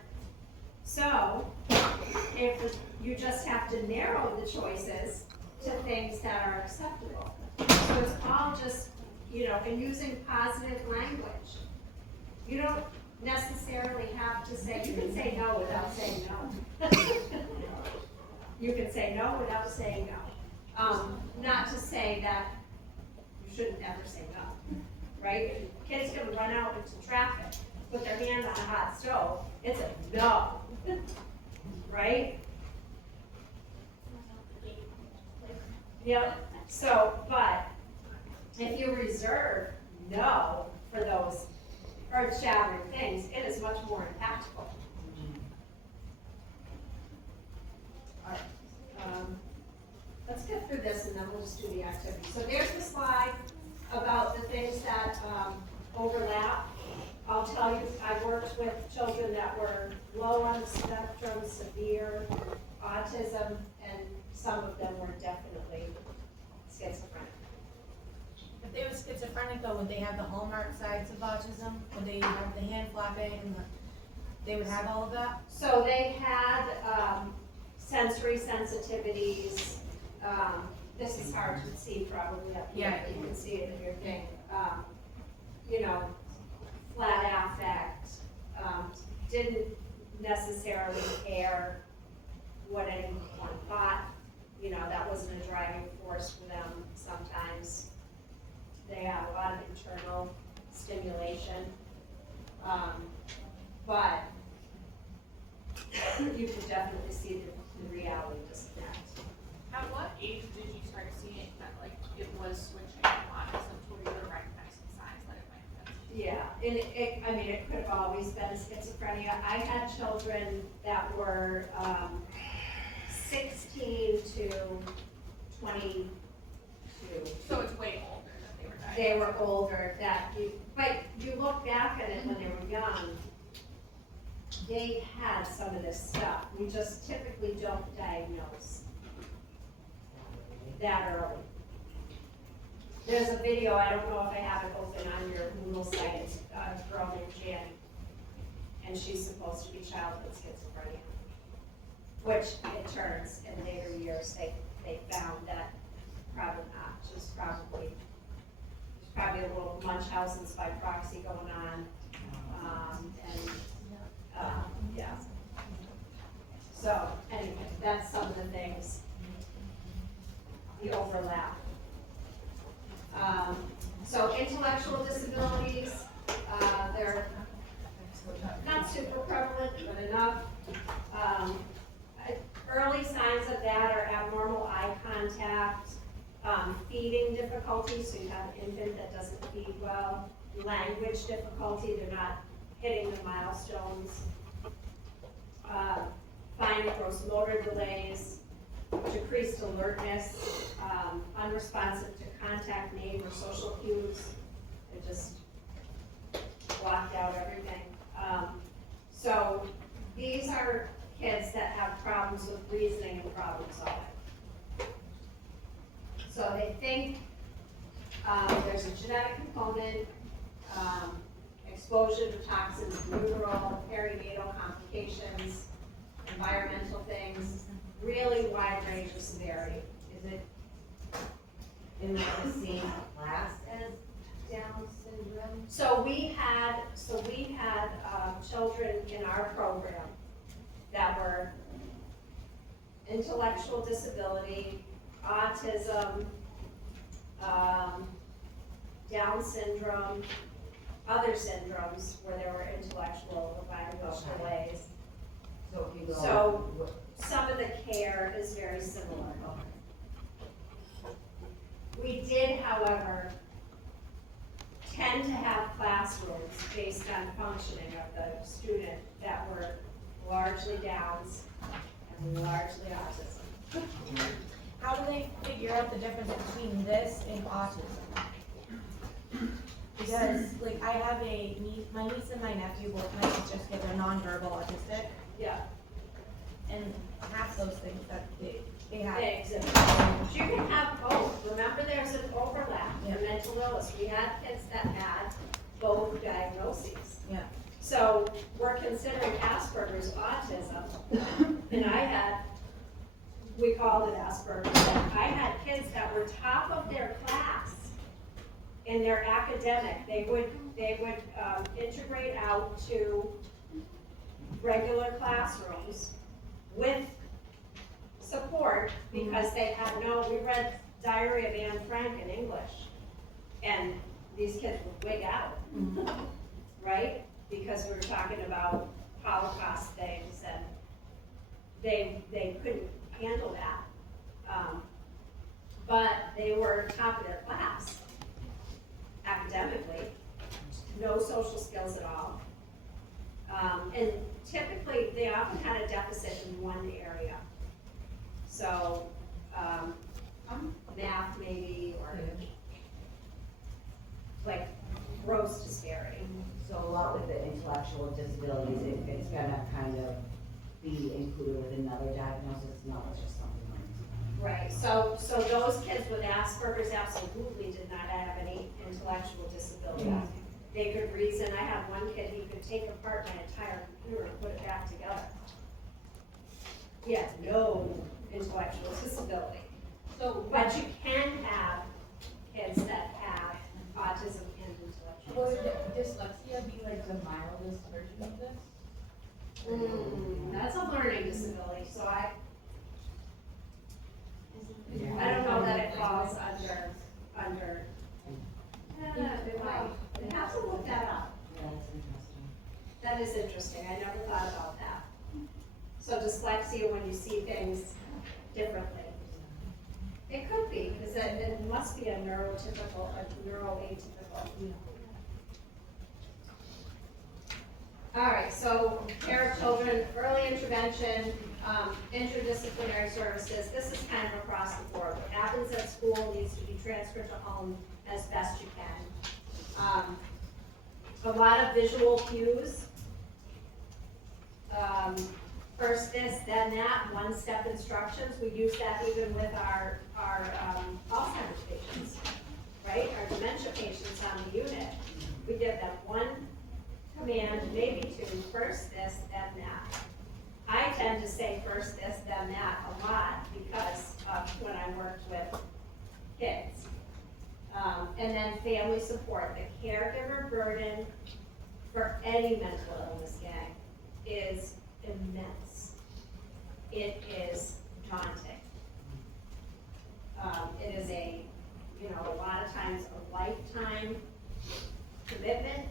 So, if you just have to narrow the choices to things that are acceptable. So it's all just, you know, and using positive language. You don't necessarily have to say, you can say no without saying no. You can say no without saying no. Not to say that you shouldn't ever say no, right? Kids can run out into traffic, put their hand on a hot stove, it's a no, right? Yep, so, but if you reserve no for those earth-shattering things, it is much more impactful. All right, let's get through this and then we'll just do the activity. So there's the slide about the things that overlap. I'll tell you, I worked with children that were low on the spectrum, severe autism, and some of them were definitely schizophrenic. If they were schizophrenic though, would they have the hallmark sides of autism? Would they have the hand flapping and they would have all of that? So they had sensory sensitivities. This is hard to see probably up here, Yeah. but you can see it in your thing. You know, flat affect, didn't necessarily care what anyone thought. You know, that wasn't a driving force for them sometimes. They have a lot of internal stimulation. But you can definitely see the reality disconnect. At what age did you start seeing that, like, it was switching from autism to where you were recognizing signs that it might have been? Yeah, and it could have always been schizophrenia. I had children that were 16 to 22. So it's way older that they were diagnosed. They were older, but you look back at it when they were young, they've had some of this stuff. We just typically don't diagnose that early. There's a video, I don't know if I have it open on your Google site, it's a girl named Jan, and she's supposed to be childhood schizophrenia, which it turns in later years, they found that probably not, there's probably a little Munchausen's by proxy going on, yeah. So, anyway, that's some of the things, the overlap. So intellectual disabilities, they're not super prevalent, but enough. Early signs of that are abnormal eye contact, feeding difficulties, so you have an infant that doesn't feed well, language difficulty, they're not hitting the milestones, fine gross motor delays, decreased alertness, unresponsive to contact, name, or social cues. They just blocked out everything. So these are kids that have problems with reasoning and problem solving. So they think there's a genetic component, exposure to toxins, utero, perinatal complications, environmental things, really wide range of severity. Is it in the same class as Down syndrome? So we had children in our program that were intellectual disability, autism, Down syndrome, other syndromes where there were intellectual or language delays. So if you go. So some of the care is very similar. We did, however, tend to have classrooms based on functioning of the student that were largely Downs and largely autism. How do they figure out the difference between this and autism? Because, like, I have my niece and my nephew, both my sister's kids are nonverbal autistic, Yeah, and half those things that they have. they exhibit. You can have both. Remember, there's an overlap in mental illness. We had kids that had both diagnoses. Yeah. So we're considering Asperger's autism, and we called it Asperger's. I had kids that were top of their class in their academic. They would integrate out to regular classrooms with support because they had we read Diary of Anne Frank in English, and these kids would wig out, right? Because we were talking about Holocaust things, and they couldn't handle that. But they were top of their class academically, no social skills at all. And typically, they often had a deficit in one area. So, math maybe, or like gross disparity. So a lot with the intellectual disabilities, it's gonna kind of be included with another diagnosis, not just something like. Right, so those kids with Asperger's absolutely did not have any intellectual disability. They could reason. I have one kid, he could take apart my entire computer and put it back together. He has no intellectual disability. So, But you can have kids that have autism and intellectual would disability. dyslexia be like the mildest version of this? That's a learning disability, so I don't know that it falls under, it might. We have to look that up. Yeah, that's interesting. That is interesting, I never thought about that. So dyslexia, when you see things differently. It could be, because it must be a neurotypical, or neuroatypical. All right, so care of children, early intervention, interdisciplinary services, this is kind of across the board. What happens at school needs to be transferred to home as best you can. A lot of visual cues. first this, then that, one-step instructions. We use that even with our Alzheimer's patients, right? Our dementia patients on the unit. We give them one command, maybe two, first this, then that. I tend to say first this, then that a lot because of when I worked with kids. And then family support, the caregiver burden for any mental illness, gang, is immense. It is daunting. It is a lot of times a lifetime commitment.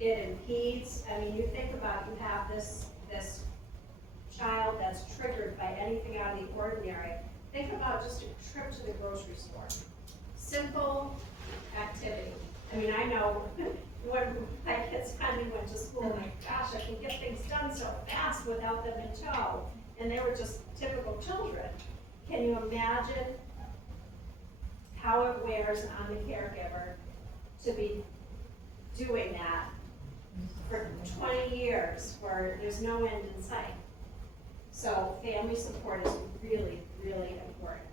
It impedes, you think about, you have this child that's triggered by anything out of the ordinary. Think about just a trip to the grocery store. Simple activity. I know when my kids finally went to school, my gosh, I can get things done so fast without them in tow. And they were just typical children. Can you imagine how it wears on the caregiver to be doing that for 20 years where there's no end in sight? So family support is really, really important.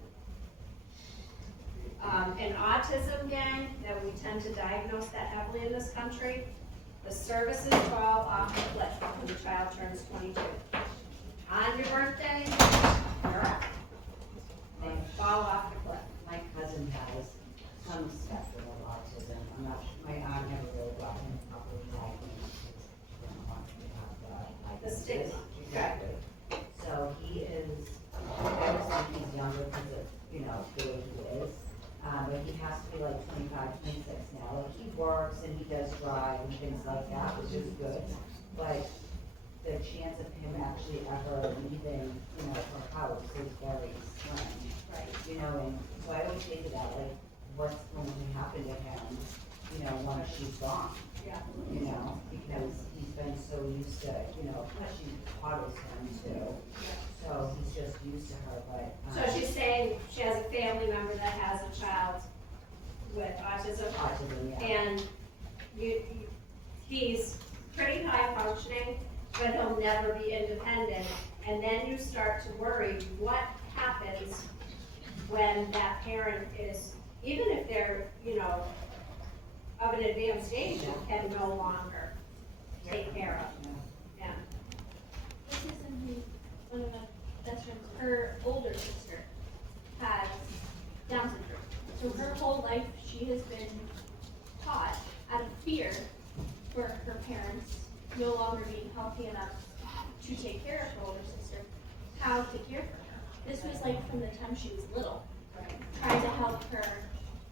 An autism, gang, that we tend to diagnose that heavily in this country, the services fall off the cliff when the child turns 22. On your birthday, you're out. They fall off the cliff. My cousin has some spectrum of autism. My aunt never really got him properly diagnosed because she didn't want him to have The stigma. Exactly. So he is, I would say he's younger because of, the way he is. But he has to be like 25, 26 now. Like he works and he does drive and things like that, which is good. But the chance of him actually ever leaving, her house is very slim. Right. And so I always think of that, like, what's going to happen to him, once she's gone? Yeah. Because he's been so used to, she coddles him too. So he's just used to her, but. So she's saying she has a family member that has a child with autism. Autism, yeah. And he's pretty high functioning, but he'll never be independent. And then you start to worry what happens when that parent is, even if they're, of an advanced age, can no longer take care of. Yeah. This is something, one of my best friends, her older sister has Down syndrome. So her whole life, she has been taught out of fear for her parents no longer being healthy enough to take care of her older sister, how to care for her. This was like from the time she was little, trying to help her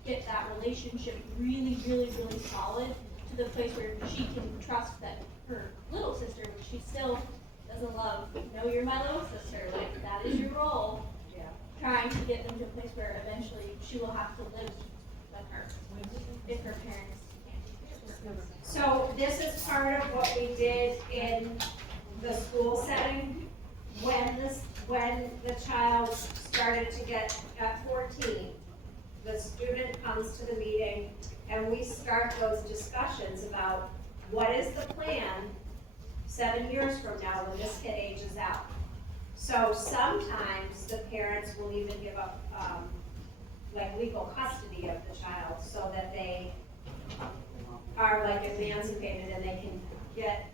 get that relationship really, really, really solid to the place where she can trust that her little sister, which she still doesn't love, no, you're my little sister, like that is your role. Yeah. Trying to get them to a place where eventually she will have to live with her if her parents can't take care of her. So this is part of what we did in the school setting. When the child started to get at 14, the student comes to the meeting and we start those discussions about what is the plan 7 years from now when this kid ages out. So sometimes the parents will even give up like legal custody of the child so that they are like emancipated and they can get,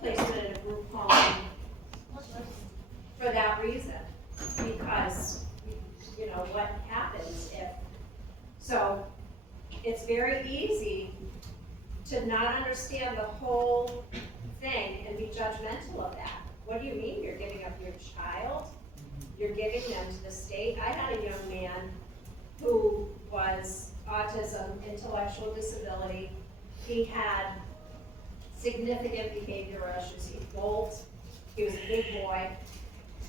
placement in a group home for that reason. Because, what happens if, so it's very easy to not understand the whole thing and be judgmental of that. What do you mean you're giving up your child? You're giving them to the state? I had a young man who was autism, intellectual disability. He had significant behavioral issues. He bolted, he was a big boy,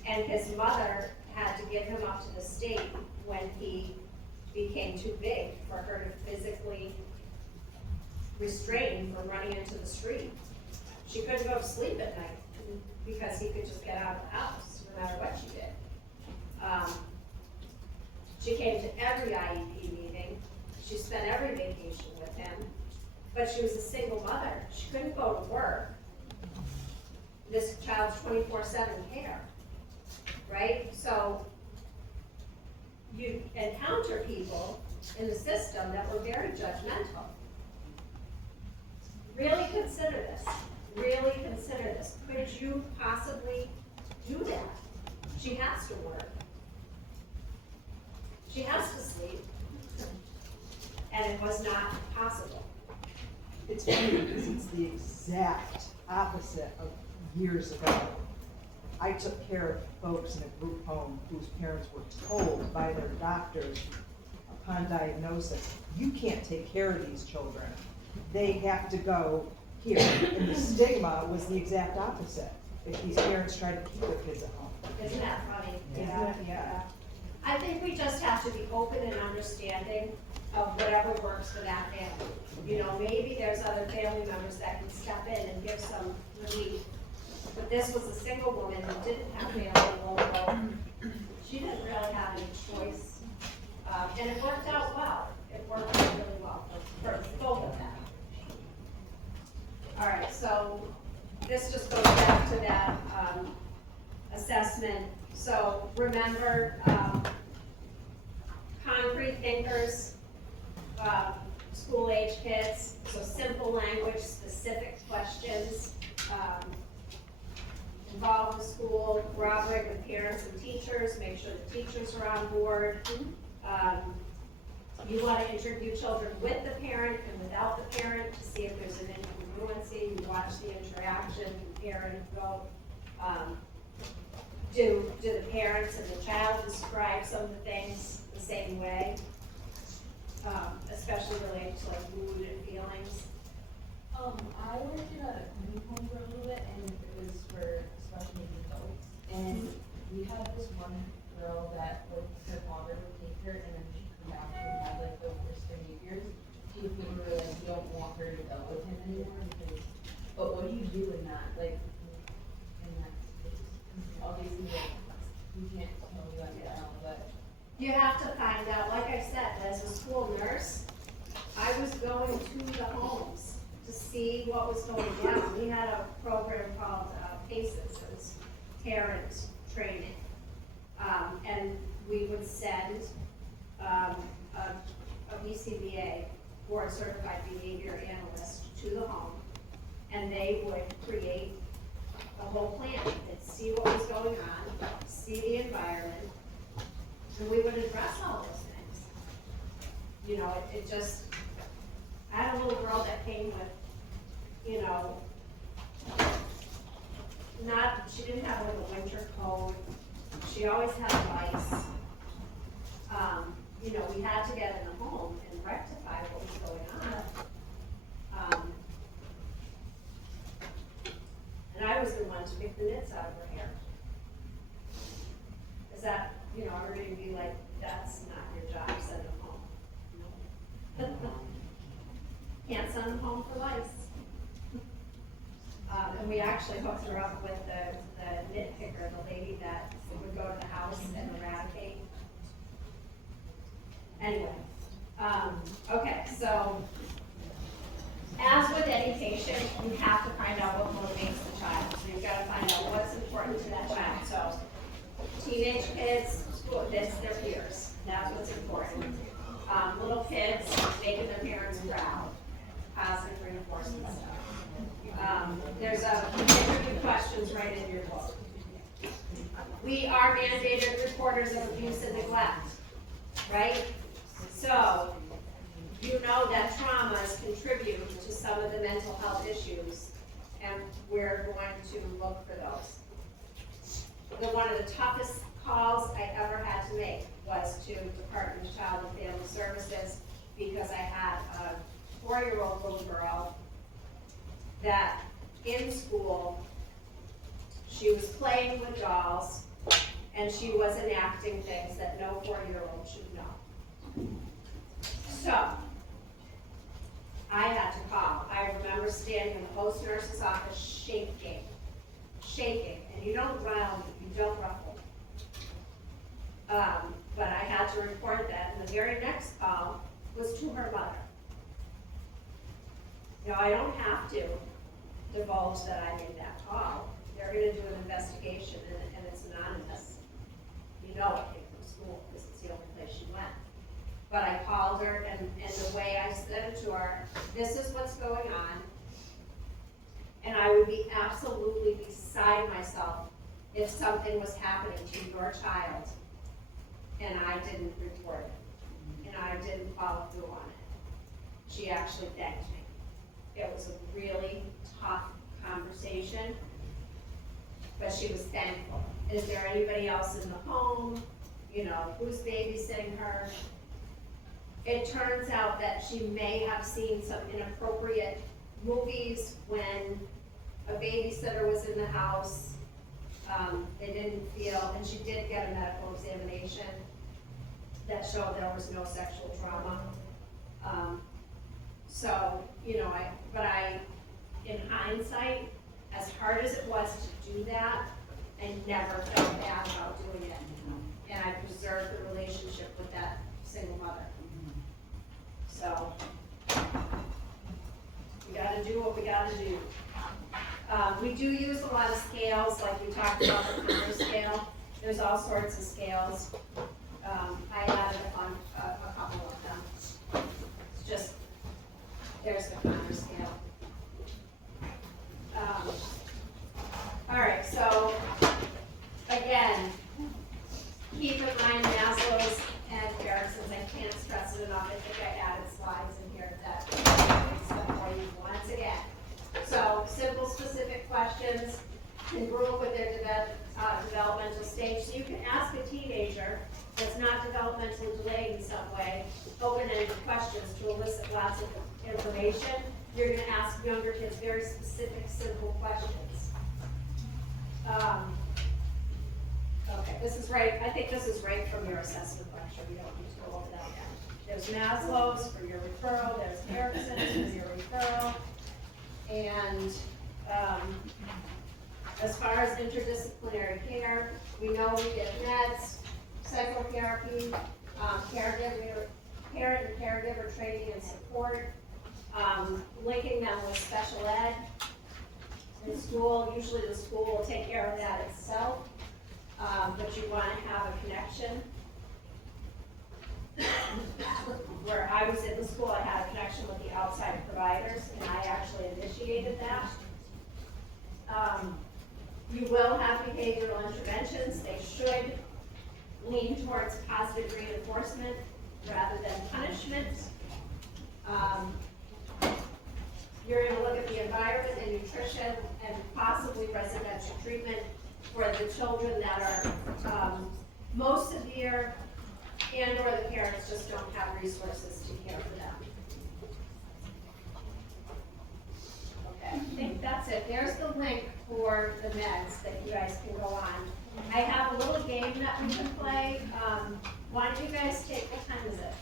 and his mother had to give him up to the state when he became too big for her to physically restrain from running into the street. She couldn't go to sleep at night because he could just get out of the house no matter what she did. She came to every IEP meeting. She spent every vacation with him. but she was a single mother, she couldn't go to work. This child's 24/7 care, right? So you encounter people in the system that were very judgmental. Really consider this, really consider this. Could you possibly do that? She has to work. She has to sleep. And it was not possible. It's funny because it's the exact opposite of years ago. I took care of folks in a group home whose parents were told by their doctors upon diagnosis, you can't take care of these children. They have to go here. And the stigma was the exact opposite. If these parents try to keep their kids at home. Isn't that funny? Yeah. I think we just have to be open and understanding of whatever works for that family. You know, maybe there's other family members that can step in and give some relief. But this was a single woman who didn't have family local. She didn't really have any choice. And it worked out well. It worked out really well for both of them. All right, so this just goes back to that assessment. So remember, concrete thinkers, school-age kids, so simple language, specific questions, involve the school, corroborate with parents and teachers, make sure the teachers are on board. You want to interview children with the parent and without the parent to see if there's an incongruency. You watch the interaction, compare and vote. Do the parents and the child describe some of the things the same way? Especially related to like mood and feelings. I worked in a group home for a little bit, and it was for special needs adults. And we had this one girl that would, her father would take her, and then she'd come back and have like the worst behaviors. If we were like, we don't want her to go with him anymore, because, but what do you do in that, like, in that space? Obviously, like, we can't tell you that now, but. You have to find out, like I said, as a school nurse, I was going to the homes to see what was going on. We had a program called PACES, it was parent training. And we would send a BCBA, board certified behavior analyst, to the home. And they would create a whole plan and see what was going on, see the environment, and we would address all those things. You know, it just, I had a little girl that came with, you know, she didn't have like a winter coat, she always had lice. You know, we had to get in the home and rectify what was going on. And I was the one to pick the nits out of her hair. Is that, you know, everybody would be like, that's not your job, send them home. No. Can't send them home for lice. And we actually hooked her up with the nitpicker, the lady that would go to the house and eradicate. Anyway, okay, so as with any patient, you have to find out what motivates the child. So you've got to find out what's important to that child. So teenage kids, school, that's their peers. That's what's important. Little kids, making their parents proud. Positive reinforcement stuff. There's a interview questions right in your book. We are mandated reporters of abuse and neglect, right? So, you know that traumas contribute to some of the mental health issues, and we're going to look for those. One of the toughest calls I ever had to make was to Department of Child and Family Services, because I had a 4-year-old little girl that in school, she was playing with dolls, and she was enacting things that no 4-year-old should know. So, I had to call. I remember standing in the host nurse's office shaking, and you don't round, you don't ruffle. But I had to report that, and the very next call was to her mother. I don't have to divulge that I made that call. They're gonna do an investigation and it's anonymous. You know it came from school, because it's the only place she went. But I called her and the way I said to her, this is what's going on. And I would be absolutely beside myself if something was happening to your child and I didn't report it, and I didn't follow through on it. She actually thanked me. It was a really tough conversation, but she was thankful. Is there anybody else in the home? Who's babysitting her? It turns out that she may have seen some inappropriate movies when a babysitter was in the house. They didn't feel, and she did get a medical examination that showed there was no sexual trauma. In hindsight, as hard as it was to do that, I never felt bad about doing it. And I preserved the relationship with that single mother. So, we gotta do what we gotta do. We do use a lot of scales, like we talked about the Connor scale. There's all sorts of scales. I added on a couple of them. It's just, there's the Connor scale. All right, so again, keep in mind Maslow's and Erickson's. I can't stress it enough. I think I added slides in here that makes them for you once again. So simple, specific questions congruent with their developmental stage. So you can ask a teenager that's not developmentally delayed in some way, open-ended questions to elicit lots of information. You're going to ask younger kids very specific, simple questions. Okay, this is right. I think this is right from your assessment lecture. We don't need to go over that again. There's Maslow's for your referral. There's Erickson's for your referral. And as far as interdisciplinary care, we know we get meds, psychotherapy, parent and caregiver training and support, linking them with special ed. In school, usually the school will take care of that itself, but you want to have a connection. Where I was in the school, I had a connection with the outside providers, and I actually initiated that. You will have behavioral interventions. They should lean towards positive reinforcement rather than punishment. You're going to look at the environment and nutrition and possibly residential treatment for the children that are most severe and or the parents just don't have resources to care for them. Okay, I think that's it. There's the link for the meds that you guys can go on. I have a little game that we can play. Why don't you guys take, what time is it?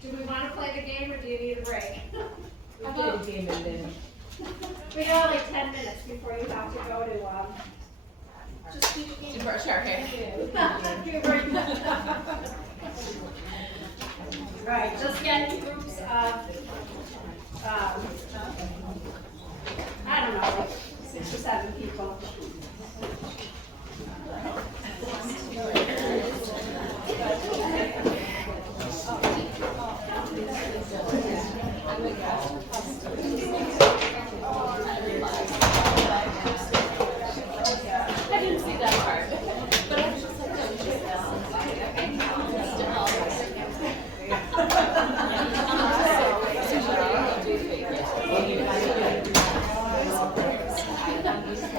Do we want to play the game or do you need a break? We played a game and then. We got like 10 minutes before you have to go to, Just keep it To brush our hair. Right, just get groups of, I don't know, like 6 or 7 people. I didn't see that part, but I was just like, don't you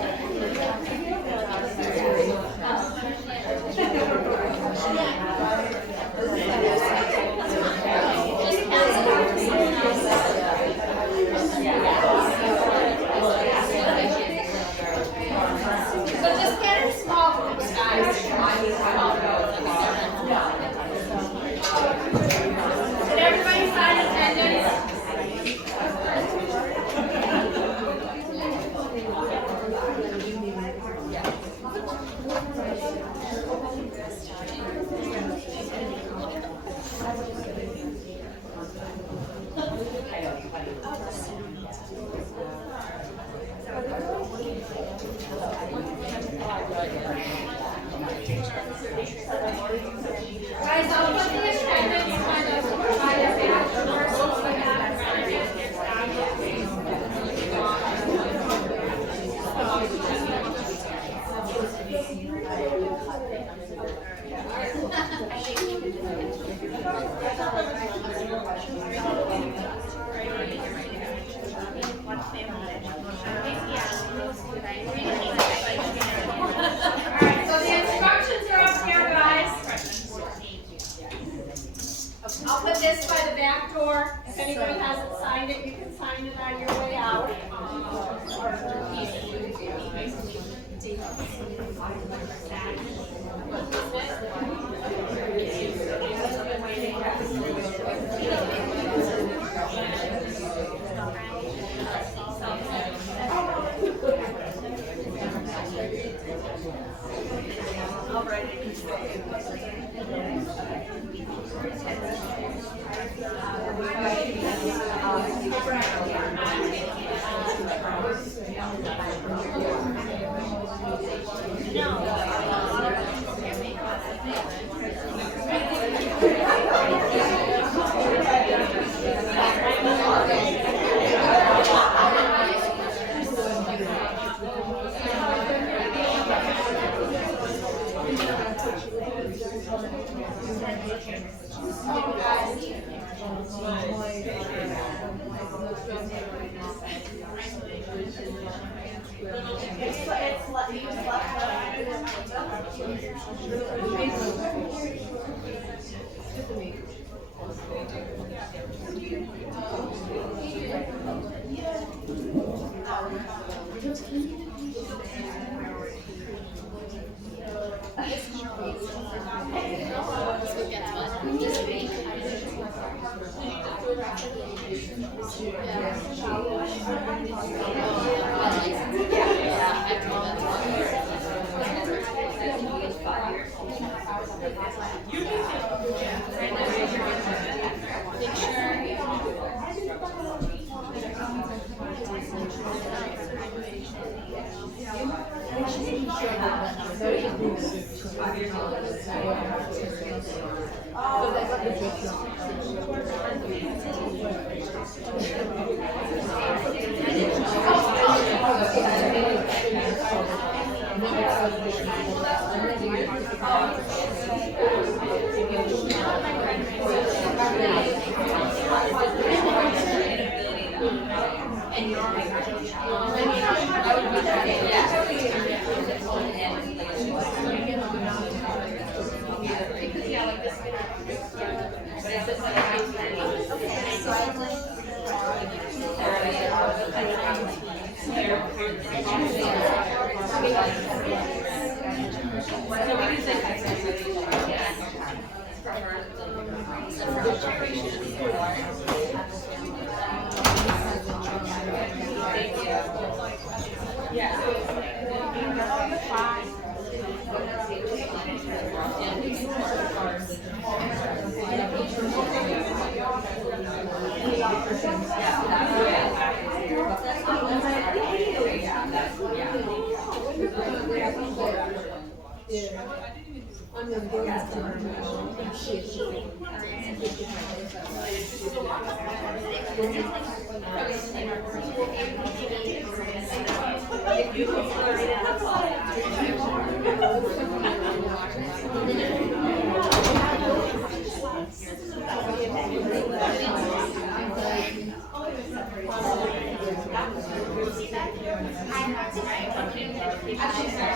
Guys, I'll put the attendance kind of by the back door so we have Alright, so the instructions are up here, guys. I'll put this by the back door. If anybody hasn't signed it, you can sign it on your way out. Actually,